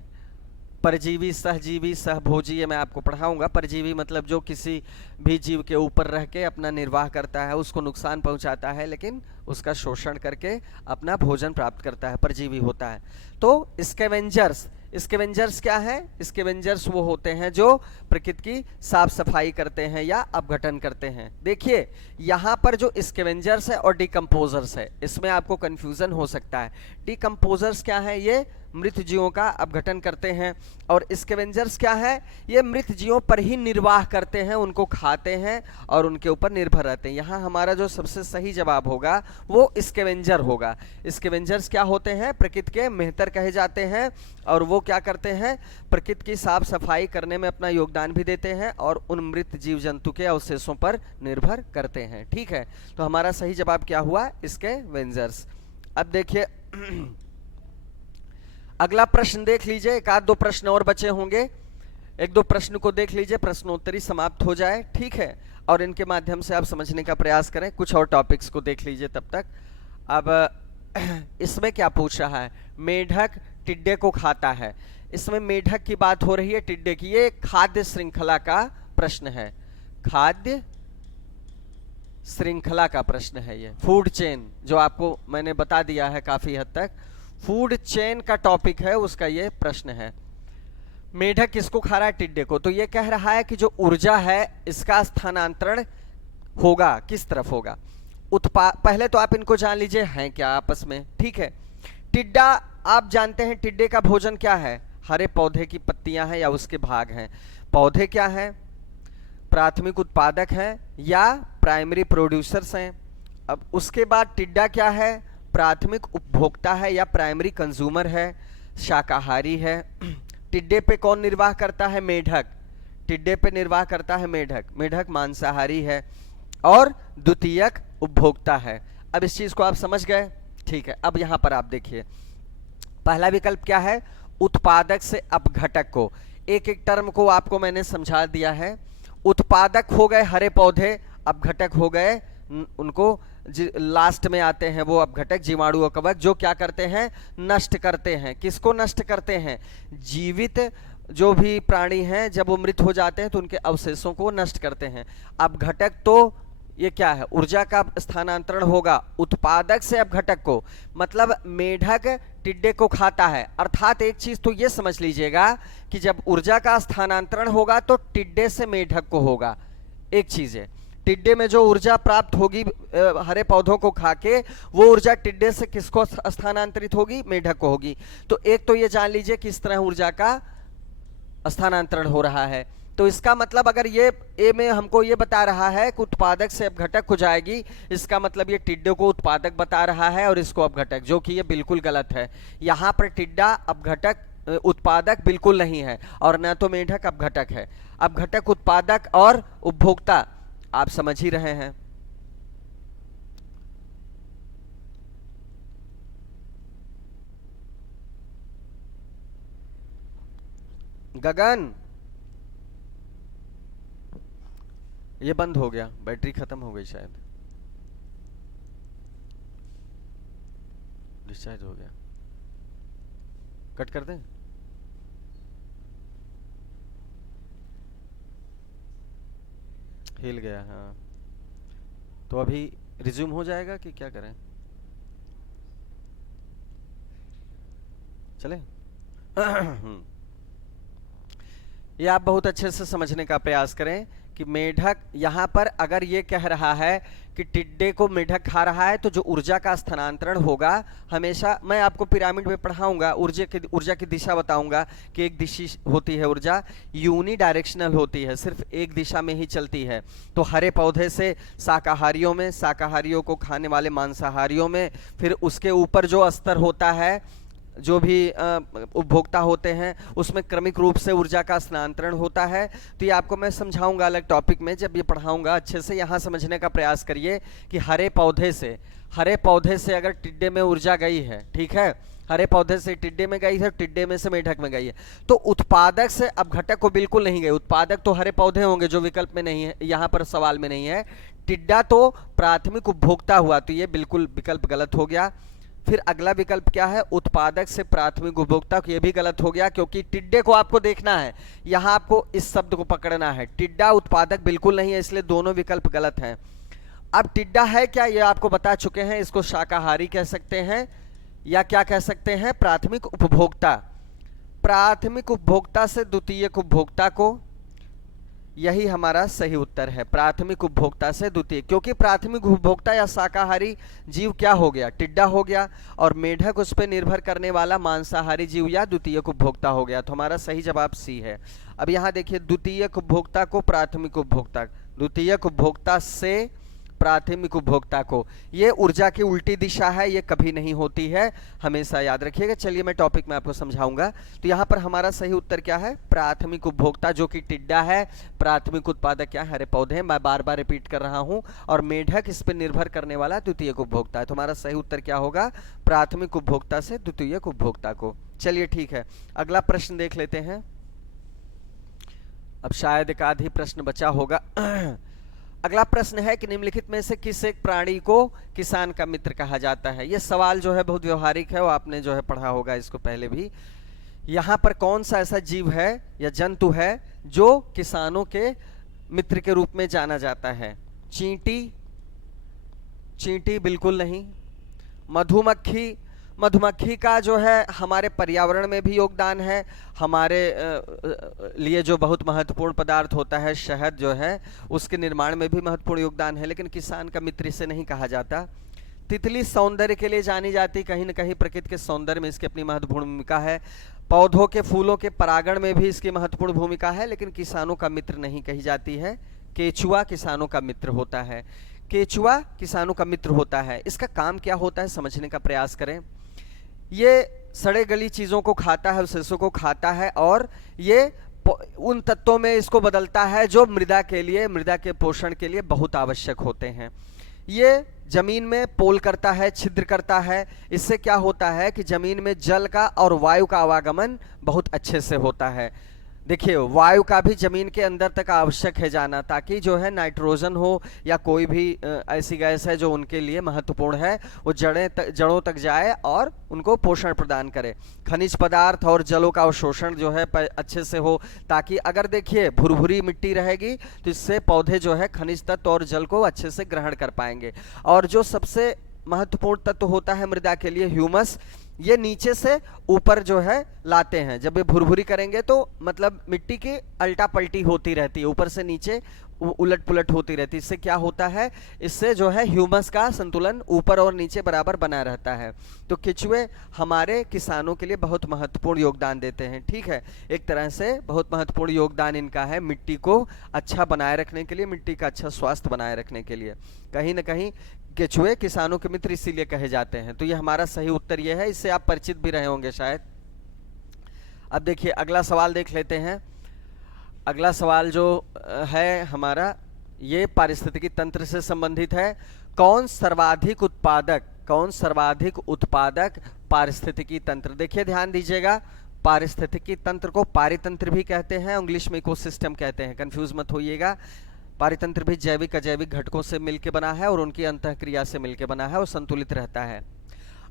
परजीवी, सहजीवी, सहभोजी, ये मैं आपको पढ़ाऊंगा। परजीवी मतलब जो किसी भी जीव के ऊपर रह के अपना निर्वाह करता है, उसको नुकसान पहुंचाता है लेकिन उसका शोषण करके अपना भोजन प्राप्त करता है, परजीवी होता है। तो स्कैवेंजर्स, स्कैवेंजर्स क्या है? स्कैवेंजर्स वो होते हैं जो प्रकृति की साफ सफाई करते हैं या अपघटन करते हैं। देखिए यहाँ पर जो स्कैवेंजर्स है और डिकम्पोजर्स है, इसमें आपको कंफ्यूजन हो सकता है। डिकम्पोजर्स क्या है? ये मृत जीवों का अपघटन करते हैं। और स्कैवेंजर्स क्या है? ये मृत जीवों पर ही निर्वाह करते हैं, उनको खाते हैं और उनके ऊपर निर्भर रहते हैं। यहाँ हमारा जो सबसे सही जवाब होगा वो स्कैवेंजर होगा। स्कैवेंजर्स क्या होते हैं? प्रकृति के मेहतर कहे जाते हैं और वो क्या करते हैं? प्रकृति की साफ सफाई करने में अपना योगदान भी देते हैं और उन मृत जीव जंतु के अवशेषों पर निर्भर करते हैं, ठीक है। तो हमारा सही जवाब क्या हुआ? स्कैवेंजर्स। अब देखिए अगला प्रश्न देख लीजिए, एक आध दो प्रश्न और बचे होंगे, एक दो प्रश्न को देख लीजिए, प्रश्नोत्तरी समाप्त हो जाए, ठीक है। और इनके माध्यम से आप समझने का प्रयास करें। कुछ और टॉपिक्स को देख लीजिए तब तक। अब इसमें क्या पूछ रहा है? मेढक टिड्डे को खाता है। इसमें मेढक की बात हो रही है, टिड्डे की। ये खाद्य श्रृंखला का प्रश्न है, खाद्य श्रृंखला का प्रश्न है ये, फूड चेन, जो आपको मैंने बता दिया है काफी हद तक। फूड चेन का टॉपिक है, उसका ये प्रश्न है। मेढक किसको खा रहा है? टिड्डे को। तो ये कह रहा है कि जो ऊर्जा है इसका स्थानांतरण होगा, किस तरफ होगा? पहले तो आप इनको जान लीजिए हैं क्या आपस में, ठीक है। टिड्डा, आप जानते हैं टिड्डे का भोजन क्या है? हरे पौधे की पत्तियां हैं या उसके भाग हैं। पौधे क्या हैं? प्राथमिक उत्पादक हैं या प्राइमरी प्रोड्यूसर्स हैं। अब उसके बाद टिड्डा क्या है? प्राथमिक उपभोक्ता है या प्राइमरी कंज्यूमर है, शाकाहारी है। टिड्डे पे कौन निर्वाह करता है? मेढक। टिड्डे पे निर्वाह करता है मेढक। मेढक मांसाहारी है और द्वितीयक उपभोक्ता है। अब इस चीज को आप समझ गए, ठीक है। अब यहां पर आप देखिए, पहला विकल्प क्या है? उत्पादक से अपघटक को। एक एक टर्म को आपको मैंने समझा दिया है। उत्पादक हो गए हरे पौधे, अपघटक हो गए उनको लास्ट में आते हैं वो अपघटक, जीवाणु और कवक, जो क्या करते हैं? नष्ट करते हैं। किसको नष्ट करते हैं? जीवित जो भी प्राणी हैं जब वो मृत हो जाते हैं तो उनके अवशेषों को नष्ट करते हैं। अपघटक तो ये क्या है? ऊर्जा का स्थानांतरण होगा उत्पादक से अपघटक को, मतलब मेढक टिड्डे को खाता है। अर्थात एक चीज तो ये समझ लीजिएगा कि जब ऊर्जा का स्थानांतरण होगा तो टिड्डे से मेढक को होगा। एक चीज है, टिड्डे में जो ऊर्जा प्राप्त होगी हरे पौधों को खा के, वो ऊर्जा टिड्डे से किसको स्थानांतरित होगी? मेढक को होगी। तो एक तो ये जान लीजिए किस तरह ऊर्जा का स्थानांतरण हो रहा है। तो इसका मतलब अगर ये ए में हमको ये बता रहा है कि उत्पादक से अपघटक हो जाएगी, इसका मतलब ये टिड्डे को उत्पादक बता रहा है और इसको अपघटक, जो कि ये बिल्कुल गलत है। यहाँ पर टिड्डा अपघटक उत्पादक बिल्कुल नहीं है और न तो मेढक अपघटक है। अपघटक उत्पादक और उपभोक्ता आप समझ ही रहे हैं। गगन, ये बंद हो गया, बैटरी खत्म हो गई शायद, डिस्चार्ज हो गया, कट कर दें? हिल गया, हाँ। तो अभी रिज्यूम हो जाएगा कि क्या करें? चले? ये आप बहुत अच्छे से समझने का प्रयास करें कि मेढक यहाँ पर अगर ये कह रहा है कि टिड्डे को मेढक खा रहा है तो जो ऊर्जा का स्थानांतरण होगा, हमेशा मैं आपको पिरामिड में पढ़ाऊंगा, ऊर्जा की दिशा बताऊंगा कि एक दिशा होती है ऊर्जा, यूनी डायरेक्शनल होती है, सिर्फ एक दिशा में ही चलती है। तो हरे पौधे से शाकाहारियों में, शाकाहारियों को खाने वाले मांसाहारियों में, फिर उसके ऊपर जो स्तर होता है जो भी उपभोक्ता होते हैं उसमें क्रमिक रूप से ऊर्जा का स्थानांतरण होता है। तो ये आपको मैं समझाऊंगा अलग टॉपिक में, जब ये पढ़ाऊंगा अच्छे से यहाँ समझने का प्रयास करिए कि हरे पौधे से अगर टिड्डे में ऊर्जा गई है, ठीक है, हरे पौधे से टिड्डे में गई है, टिड्डे में से मेढक में गई है, तो उत्पादक से अब घटक को बिल्कुल नहीं गई। उत्पादक तो हरे पौधे होंगे जो विकल्प में नहीं है, यहाँ पर सवाल में नहीं है। टिड्डा तो प्राथमिक उपभोक्ता हुआ, तो ये बिल्कुल विकल्प गलत हो गया। फिर अगला विकल्प क्या है, उत्पादक से प्राथमिक उपभोक्ता, ये भी गलत हो गया, क्योंकि टिड्डे को आपको देखना है, यहाँ आपको इस शब्द को पकड़ना है। टिड्डा उत्पादक बिल्कुल नहीं है, इसलिए दोनों विकल्प गलत हैं। अब टिड्डा है क्या, ये आपको बता चुके हैं, इसको शाकाहारी कह सकते हैं या क्या कह सकते हैं, प्राथमिक उपभोक्ता। प्राथमिक उपभोक्ता से द्वितीयक उपभोक्ता को, यही हमारा सही उत्तर है, प्राथमिक उपभोक्ता से द्वितीय, क्योंकि प्राथमिक उपभोक्ता या शाकाहारी जीव क्या हो गया, टिड्डा हो गया, और मेढक उस पर निर्भर करने वाला मांसाहारी जीव या द्वितीयक उपभोक्ता हो गया। तो हमारा सही जवाब सी है। अब यहाँ देखिए, द्वितीयक उपभोक्ता को प्राथमिक उपभोक्ता, द्वितीयक उपभोक्ता से प्राथमिक उपभोक्ता को, ये ऊर्जा की उल्टी दिशा है, ये कभी नहीं होती है, हमेशा याद रखिएगा। चलिए मैं टॉपिक में आपको समझाऊंगा। तो यहाँ पर हमारा सही उत्तर क्या है, प्राथमिक उपभोक्ता जो कि टिड्डा है, प्राथमिक उत्पादक क्या है, हरे पौधे, मैं बार बार रिपीट कर रहा हूँ, और मेढक इस पर निर्भर करने वाला द्वितीयक उपभोक्ता है। तो हमारा सही उत्तर क्या होगा, प्राथमिक उपभोक्ता से द्वितीयक उपभोक्ता को। चलिए ठीक है, अगला प्रश्न देख लेते हैं। अब शायद एक आध ही प्रश्न बचा होगा। अगला प्रश्न है कि निम्नलिखित में से किस एक प्राणी को किसान का मित्र कहा जाता है। यह सवाल जो है बहुत व्यवहारिक है, वो आपने जो है पढ़ा होगा इसको पहले भी। यहाँ पर कौन सा ऐसा जीव है या जंतु है जो किसानों के मित्र के रूप में जाना जाता है। चींटी, चींटी बिल्कुल नहीं। मधुमक्खी, मधुमक्खी का जो है हमारे पर्यावरण में भी योगदान है, हमारे लिए जो बहुत महत्वपूर्ण पदार्थ होता है शहद जो है, उसके निर्माण में भी महत्वपूर्ण योगदान है, लेकिन किसान का मित्र इसे नहीं कहा जाता। तितली सौंदर्य के लिए जानी जाती, कहीं न कहीं प्रकृति के सौंदर्य में इसकी अपनी महत्वपूर्ण भूमिका है। पौधों के फूलों के परागण में भी इसकी महत्वपूर्ण भूमिका है, लेकिन किसानों का मित्र नहीं कही जाती है। केचुआ किसानों का मित्र होता है, केचुआ किसानों का मित्र होता है। इसका काम क्या होता है समझने का प्रयास करें। ये सड़े गली चीज़ों को खाता है, अवशेषों को खाता है, और ये उन तत्वों में इसको बदलता है जो मृदा के लिए, मृदा के पोषण के लिए बहुत आवश्यक होते हैं। ये जमीन में पोल करता है, छिद्र करता है। इससे क्या होता है कि जमीन में जल का और वायु का आवागमन बहुत अच्छे से होता है। देखिए, वायु का भी जमीन के अंदर तक आवश्यक है जाना, ताकि जो है नाइट्रोजन हो या कोई भी ऐसी गैस है जो उनके लिए महत्वपूर्ण है, वो जड़ों तक जाए और उनको पोषण प्रदान करे। खनिज पदार्थ और जलों का अवशोषण जो है अच्छे से हो, ताकि अगर देखिए भुरभुरी मिट्टी रहेगी तो इससे पौधे जो है खनिज तत्व और जल को अच्छे से ग्रहण कर पाएंगे। और जो सबसे महत्वपूर्ण तत्व होता है मृदा के लिए, ह्यूमस, ये नीचे से ऊपर जो है लाते हैं। जब ये भुरभुरी करेंगे तो मतलब मिट्टी की अल्टा पलटी होती रहती है, ऊपर से नीचे उलट पुलट होती रहती है। इससे क्या होता है, इससे जो है ह्यूमस का संतुलन ऊपर और नीचे बराबर बना रहता है। तो केचुए हमारे किसानों के लिए बहुत महत्वपूर्ण योगदान देते हैं। ठीक है, एक तरह से बहुत महत्वपूर्ण योगदान इनका है मिट्टी को अच्छा बनाए रखने के लिए, मिट्टी का अच्छा स्वास्थ्य बनाए रखने के लिए। कहीं ना कहीं केचुए किसानों के मित्र इसीलिए कहे जाते हैं। तो ये हमारा सही उत्तर ये है, इससे आप परिचित भी रहे होंगे शायद। अब देखिए अगला सवाल देख लेते हैं। अगला सवाल जो है हमारा, ये पारिस्थितिकी तंत्र से संबंधित है। कौन सर्वाधिक उत्पादक पारिस्थितिकी तंत्र। देखिए ध्यान दीजिएगा, पारिस्थितिकी तंत्र को पारितंत्र भी कहते हैं, इंग्लिश में इकोसिस्टम कहते हैं, कंफ्यूज मत होइएगा। पारितंत्र भी जैविक अजैविक घटकों से मिलकर बना है और उनकी अंतःक्रिया से मिलकर बना है और संतुलित रहता है।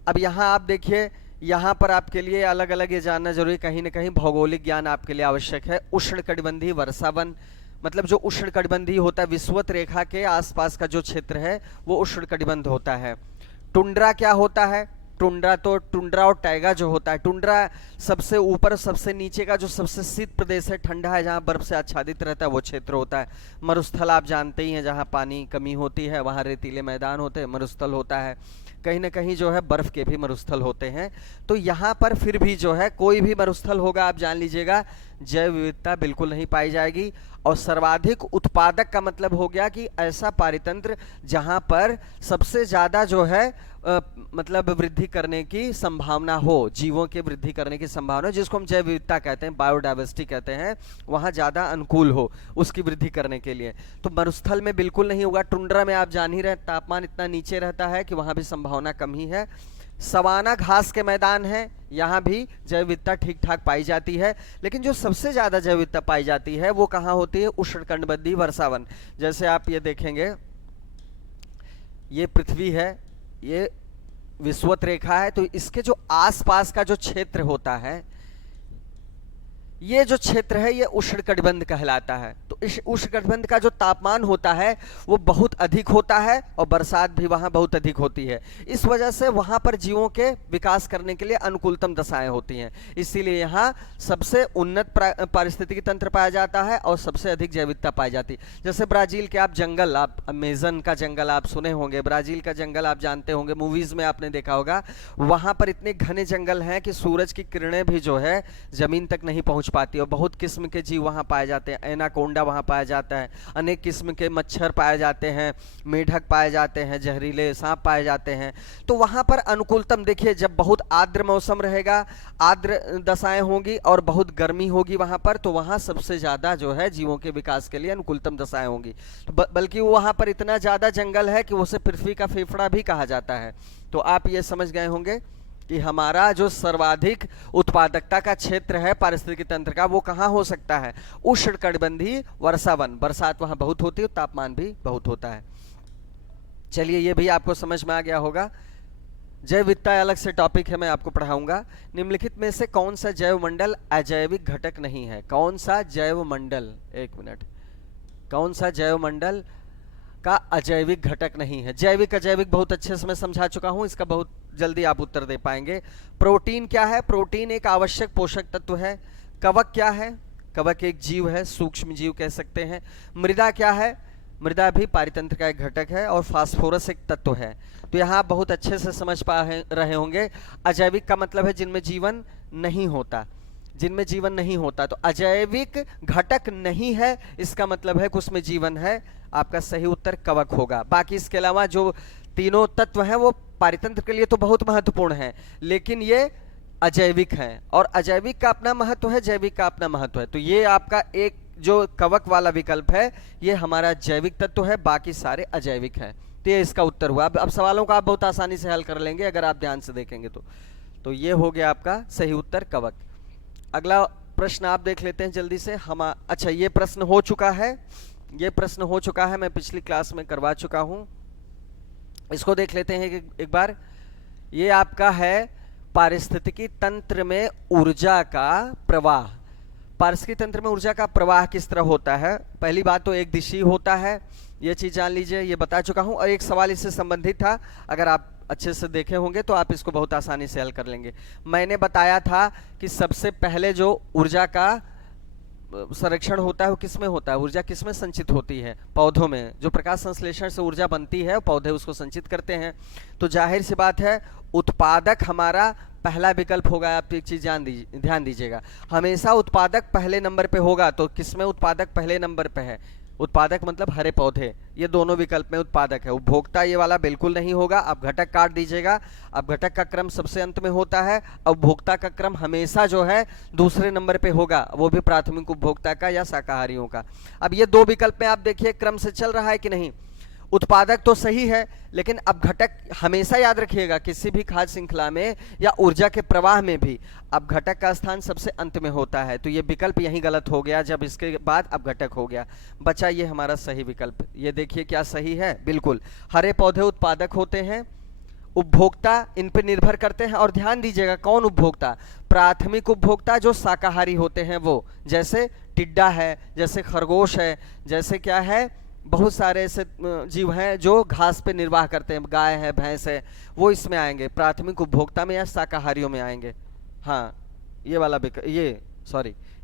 अब यहाँ आप देखिए, यहाँ पर आपके लिए अलग अलग ये जानना जरूरी, कहीं ना कहीं भौगोलिक ज्ञान आपके लिए आवश्यक है। उष्णकटिबंधीय वर्षावन, मतलब जो उष्णकटिबंधीय होता है, विषुवत रेखा के आसपास का जो क्षेत्र है वो उष्णकटिबंध होता है। टुंड्रा क्या होता है, टुंड्रा तो टुंड्रा और टैगा जो होता है, टुंड्रा सबसे ऊपर सबसे नीचे का जो सबसे शीत प्रदेश है, ठंडा है, जहाँ बर्फ से आच्छादित रहता है, वो क्षेत्र होता है। मरुस्थल आप जानते ही हैं, जहाँ पानी कमी होती है वहाँ रेतीले मैदान होते हैं, मरुस्थल होता है। कहीं ना कहीं जो है बर्फ के भी मरुस्थल होते हैं। तो यहाँ पर फिर भी जो है कोई भी मरुस्थल होगा आप जान लीजिएगा जैव विविधता बिल्कुल नहीं पाई जाएगी। और सर्वाधिक उत्पादक का मतलब हो गया कि ऐसा पारितंत्र जहां पर सबसे ज्यादा जो है मतलब वृद्धि करने की संभावना हो, जीवों के वृद्धि करने की संभावना, जिसको हम जैव विविधता कहते हैं, बायोडाइवर्सिटी कहते हैं, वहां ज्यादा अनुकूल हो उसकी वृद्धि करने के लिए। तो मरुस्थल में बिल्कुल नहीं होगा। टुंड्रा में आप जान ही रहे तापमान इतना नीचे रहता है कि वहां भी संभावना कम ही है। सवाना घास के मैदान है, यहाँ भी जैव विविधता ठीक ठाक पाई जाती है। लेकिन जो सबसे ज्यादा जैव विविधता पाई जाती है वो कहाँ होती है? उष्णकटिबंधीय वर्षावन। जैसे आप ये देखेंगे, ये पृथ्वी है, ये विषुवत रेखा है, तो इसके जो आसपास का जो क्षेत्र होता है, ये जो क्षेत्र है ये उष्णकटिबंध कहलाता है। तो इस उष्णकटिबंध का जो तापमान होता है वो बहुत अधिक होता है और बरसात भी वहां बहुत अधिक होती है। इस वजह से वहां पर जीवों के विकास करने के लिए अनुकूलतम दशाएं होती हैं। इसीलिए यहाँ सबसे उन्नत पारिस्थितिकी तंत्र पाया जाता है और सबसे अधिक जैव विविधता पाई जाती है। जैसे ब्राजील के आप जंगल, आप अमेजन का जंगल आप सुने होंगे, ब्राजील का जंगल आप जानते होंगे, मूवीज में आपने देखा होगा। वहां पर इतने घने जंगल हैं कि सूरज की किरणें भी जो है जमीन तक नहीं पहुंच पाती और बहुत किस्म के जीव वहां पाए जाते हैं। एनाकोंडा वहां पाया जाता है, अनेक किस्म के मच्छर पाए जाते हैं, मेढक पाए जाते हैं, जहरीले सांप पाए जाते हैं। तो वहां पर अनुकूलतम देखिए, जब बहुत आर्द्र मौसम रहेगा, आर्द्र दशाएं होंगी और बहुत गर्मी होगी वहां पर, तो वहां सबसे ज्यादा जो है जीवों के विकास के लिए अनुकूलतम दशाएं होंगी। बल्कि वहां पर इतना ज्यादा जंगल है कि उसे पृथ्वी का फेफड़ा भी कहा जाता है। तो आप ये समझ गए होंगे कि हमारा जो सर्वाधिक उत्पादकता का क्षेत्र है पारिस्थितिकी तंत्र का, वो कहाँ हो सकता है? उष्णकटिबंधीय वर्षावन। बरसात वहां बहुत होती है, तापमान भी बहुत होता है। चलिए, ये भी आपको समझ में आ गया होगा। जैव विविधता अलग से टॉपिक है, मैं आपको पढ़ाऊंगा। निम्नलिखित में से कौन सा जैव मंडल अजैविक घटक नहीं है? कौन सा जैव मंडल, एक मिनट, कौन सा जैव मंडल का अजैविक घटक नहीं है? जैविक अजैविक बहुत अच्छे से मैं समझा चुका हूं, इसका बहुत जल्दी आप उत्तर दे पाएंगे। प्रोटीन क्या है? प्रोटीन एक आवश्यक पोषक तत्व है। कवक क्या है? कवक एक जीव है, सूक्ष्म जीव कह सकते हैं। मृदा क्या है? मृदा भी पारितंत्र का एक घटक है। और फास्फोरस एक तत्व है। तो यहाँ आप बहुत अच्छे से समझ पा रहे होंगे। अजैविक का मतलब है जिनमें जीवन नहीं होता, जिनमें जीवन नहीं होता। तो अजैविक घटक नहीं है, इसका मतलब है कि उसमें जीवन है। आपका सही उत्तर कवक होगा। बाकी इसके अलावा जो तीनों तत्व हैं वो पारितंत्र के लिए तो बहुत महत्वपूर्ण है, लेकिन ये अजैविक हैं। और अजैविक का अपना महत्व है, जैविक का अपना महत्व है। तो ये आपका एक जो कवक वाला विकल्प है ये हमारा जैविक तत्व है, बाकी सारे अजैविक हैं। तो ये इसका उत्तर हुआ। अब सवालों का आप बहुत आसानी से हल कर लेंगे अगर आप ध्यान से देखेंगे तो ये हो गया आपका सही उत्तर कवक। अगला प्रश्न आप देख लेते हैं जल्दी से। अच्छा, ये प्रश्न हो चुका है, ये प्रश्न हो चुका है, मैं पिछली क्लास में करवा चुका हूं। इसको देख लेते हैं एक बार। ये आपका है पारिस्थितिकी तंत्र में ऊर्जा का प्रवाह। पारिस्थितिकी तंत्र में ऊर्जा का प्रवाह किस तरह होता है? पहली बात तो एक दिशीय होता है, ये चीज जान लीजिए, ये बता चुका हूं। और एक सवाल इससे संबंधित था, अगर आप अच्छे से देखे होंगे तो आप इसको बहुत आसानी से हल कर लेंगे। मैंने बताया था कि सबसे पहले जो ऊर्जा का संरक्षण होता है वो किसमें होता है? ऊर्जा किसमें संचित होती है? पौधों में। जो प्रकाश संश्लेषण से ऊर्जा बनती है पौधे उसको संचित करते हैं। तो जाहिर सी बात है उत्पादक हमारा पहला विकल्प होगा। आप एक चीज ध्यान दीजिएगा, हमेशा उत्पादक पहले नंबर पे होगा। तो किसमें उत्पादक पहले नंबर पे है? उत्पादक मतलब हरे पौधे, ये दोनों विकल्प में उत्पादक है। उपभोक्ता ये वाला बिल्कुल नहीं होगा। आप घटक काट दीजिएगा। अब घटक का क्रम सबसे अंत में होता है, उपभोक्ता का क्रम हमेशा जो है दूसरे नंबर पे होगा, वो भी प्राथमिक उपभोक्ता का या शाकाहारियों का। अब ये दो विकल्प में आप देखिए क्रम से चल रहा है कि नहीं। उत्पादक तो सही है, लेकिन अब घटक हमेशा याद रखिएगा किसी भी खाद्य श्रृंखला में या ऊर्जा के प्रवाह में भी अब घटक का स्थान सबसे अंत में होता है। तो ये विकल्प यहीं गलत हो गया, जब इसके बाद अब घटक हो गया। बचा ये हमारा सही विकल्प। ये देखिए क्या सही है, बिल्कुल हरे पौधे उत्पादक होते हैं, उपभोक्ता इन पर निर्भर करते हैं। और ध्यान दीजिएगा कौन उपभोक्ता? प्राथमिक उपभोक्ता जो शाकाहारी होते हैं वो, जैसे टिड्डा है, जैसे खरगोश है, जैसे क्या है बहुत सारे ऐसे जीव हैं जो घास पे निर्वाह करते हैं, गाय है, भैंस है, वो इसमें आएंगे, प्राथमिक उपभोक्ता में या शाकाहारियों में आएंगे। हाँ, ये वाला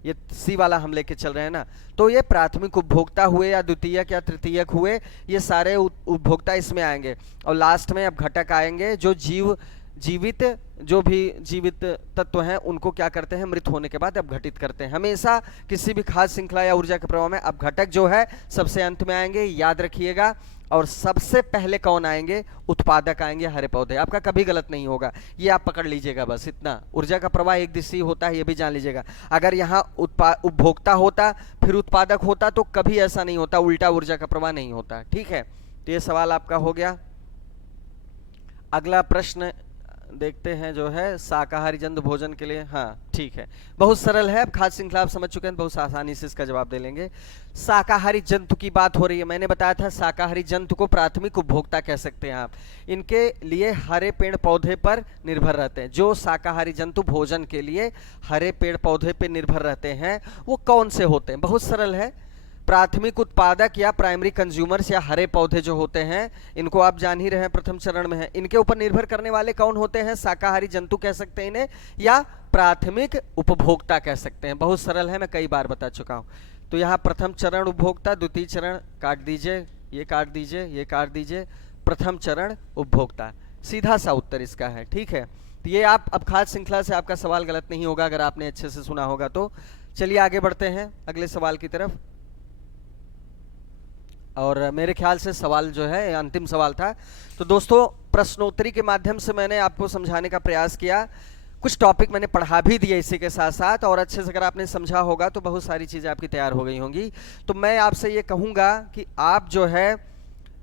ये सी वाला हम लेके चल रहे हैं ना। तो ये प्राथमिक उपभोक्ता हुए या द्वितीयक या तृतीयक हुए, ये सारे उपभोक्ता इसमें आएंगे। और लास्ट में अब घटक आएंगे जो जीव जीवित जो भी जीवित तत्व हैं उनको क्या करते हैं, मृत होने के बाद अपघटित करते हैं। हमेशा किसी भी खाद्य श्रृंखला या ऊर्जा के प्रवाह में अपघटक जो है सबसे अंत में आएंगे, याद रखिएगा। और सबसे पहले कौन आएंगे, उत्पादक आएंगे, हरे पौधे। आपका कभी गलत नहीं होगा, ये आप पकड़ लीजिएगा बस इतना। ऊर्जा का प्रवाह एक दिशा होता है, ये भी जान लीजिएगा। अगर यहाँ उपभोक्ता होता फिर उत्पादक होता तो कभी ऐसा नहीं होता, उल्टा ऊर्जा का प्रवाह नहीं होता। ठीक है, तो ये सवाल आपका हो गया। अगला प्रश्न देखते हैं जो है शाकाहारी जंतु भोजन के लिए। हाँ ठीक है, बहुत सरल है, अब खाद्य श्रृंखला आप समझ चुके हैं, बहुत आसानी से इसका जवाब दे लेंगे। शाकाहारी जंतु की बात हो रही है, मैंने बताया था शाकाहारी जंतु को प्राथमिक उपभोक्ता कह सकते हैं आप। इनके लिए हरे पेड़ पौधे पर निर्भर रहते हैं। जो शाकाहारी जंतु भोजन के लिए हरे पेड़ पौधे पर निर्भर रहते हैं वो कौन से होते हैं, बहुत सरल है। प्राथमिक उत्पादक या प्राइमरी कंज्यूमर्स या हरे पौधे जो होते हैं, इनको आप जान ही रहे हैं, प्रथम चरण में है। इनके ऊपर निर्भर करने वाले कौन होते हैं, शाकाहारी जंतु कह सकते हैं इन्हें, या प्राथमिक उपभोक्ता कह सकते हैं। बहुत सरल है, मैं कई बार बता चुका हूं। तो यहाँ प्रथम चरण उपभोक्ता, द्वितीय चरण काट दीजिए, ये काट दीजिए, ये काट दीजिए, प्रथम चरण उपभोक्ता, सीधा सा उत्तर इसका है। ठीक है, तो ये आप अब खाद्य श्रृंखला से आपका सवाल गलत नहीं होगा अगर आपने अच्छे से सुना होगा तो। चलिए आगे बढ़ते हैं अगले सवाल की तरफ। और मेरे ख्याल से सवाल जो है अंतिम सवाल था। तो दोस्तों प्रश्नोत्तरी के माध्यम से मैंने आपको समझाने का प्रयास किया, कुछ टॉपिक मैंने पढ़ा भी दिए इसी के साथ साथ, और अच्छे से अगर आपने समझा होगा तो बहुत सारी चीज़ें आपकी तैयार हो गई होंगी। तो मैं आपसे ये कहूँगा कि आप जो है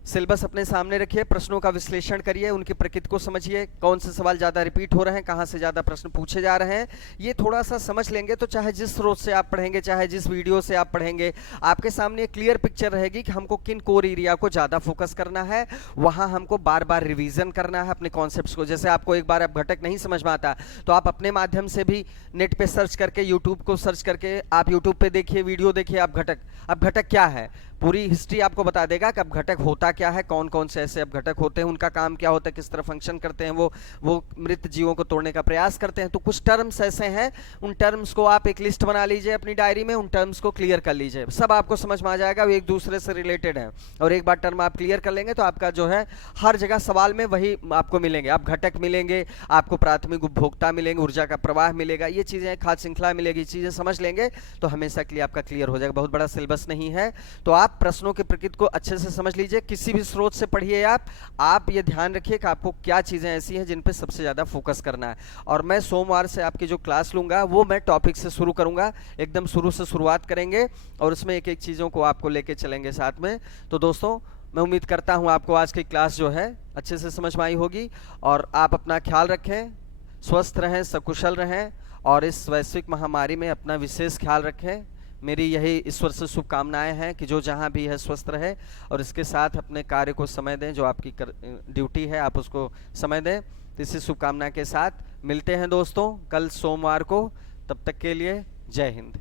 सिलेबस अपने सामने रखिए, प्रश्नों का विश्लेषण करिए, उनकी प्रकृति को समझिए, कौन से सवाल ज़्यादा रिपीट हो रहे हैं, कहाँ से ज़्यादा प्रश्न पूछे जा रहे हैं। ये थोड़ा सा समझ लेंगे तो चाहे जिस स्रोत से आप पढ़ेंगे, चाहे जिस वीडियो से आप पढ़ेंगे, आपके सामने एक क्लियर पिक्चर रहेगी कि हमको किन कोर एरिया को ज़्यादा फोकस करना है, वहाँ हमको बार बार रिविज़न करना है अपने कॉन्सेप्ट्स को। जैसे आपको एक बार अपघटक नहीं समझ में आता तो आप अपने माध्यम से भी नेट पर सर्च करके, यूट्यूब को सर्च करके आप यूट्यूब पर देखिए, वीडियो देखिए, अपघटक क्या है, पूरी हिस्ट्री आपको बता देगा कि अपघटक होता क्या है, कौन कौन से ऐसे अपघटक होते हैं, उनका काम क्या होता है, किस तरह फंक्शन करते हैं, वो मृत जीवों को तोड़ने का प्रयास करते हैं। तो कुछ टर्म्स ऐसे हैं, उन टर्म्स को आप एक लिस्ट बना लीजिए अपनी डायरी में, उन टर्म्स को क्लियर कर लीजिए, सब आपको समझ में आ जाएगा, वो एक दूसरे से रिलेटेड है। और एक बार टर्म आप क्लियर कर लेंगे तो आपका जो है हर जगह सवाल में वही आपको मिलेंगे, अपघटक मिलेंगे, आपको प्राथमिक उपभोक्ता मिलेंगे, ऊर्जा का प्रवाह मिलेगा, ये चीज़ें खाद्य श्रृंखला मिलेगी, चीज़ें समझ लेंगे तो हमेशा के लिए आपका क्लियर हो जाएगा। बहुत बड़ा सिलेबस नहीं है, तो आप प्रश्नों की प्रकृति को अच्छे से समझ लीजिए, किसी भी स्रोत से पढ़िए आप ये ध्यान रखिए कि आपको क्या चीज़ें ऐसी हैं जिन पे सबसे ज़्यादा फोकस करना है। और मैं सोमवार से आपकी जो क्लास लूँगा वो मैं टॉपिक से शुरू करूँगा, एकदम शुरू से शुरुआत करेंगे और उसमें एक एक चीज़ों को आपको लेके चलेंगे साथ में। तो दोस्तों मैं उम्मीद करता हूँ आपको आज की क्लास जो है अच्छे से समझ में आई होगी, और आप अपना ख्याल रखें, स्वस्थ रहें, सकुशल रहें, और इस वैश्विक महामारी में अपना विशेष ख्याल रखें। मेरी यही ईश्वर से शुभकामनाएं हैं कि जो जहां भी है स्वस्थ रहे, और इसके साथ अपने कार्य को समय दें, जो आपकी ड्यूटी है आप उसको समय दें। तो इसी शुभकामना के साथ मिलते हैं दोस्तों कल सोमवार को, तब तक के लिए जय हिंद।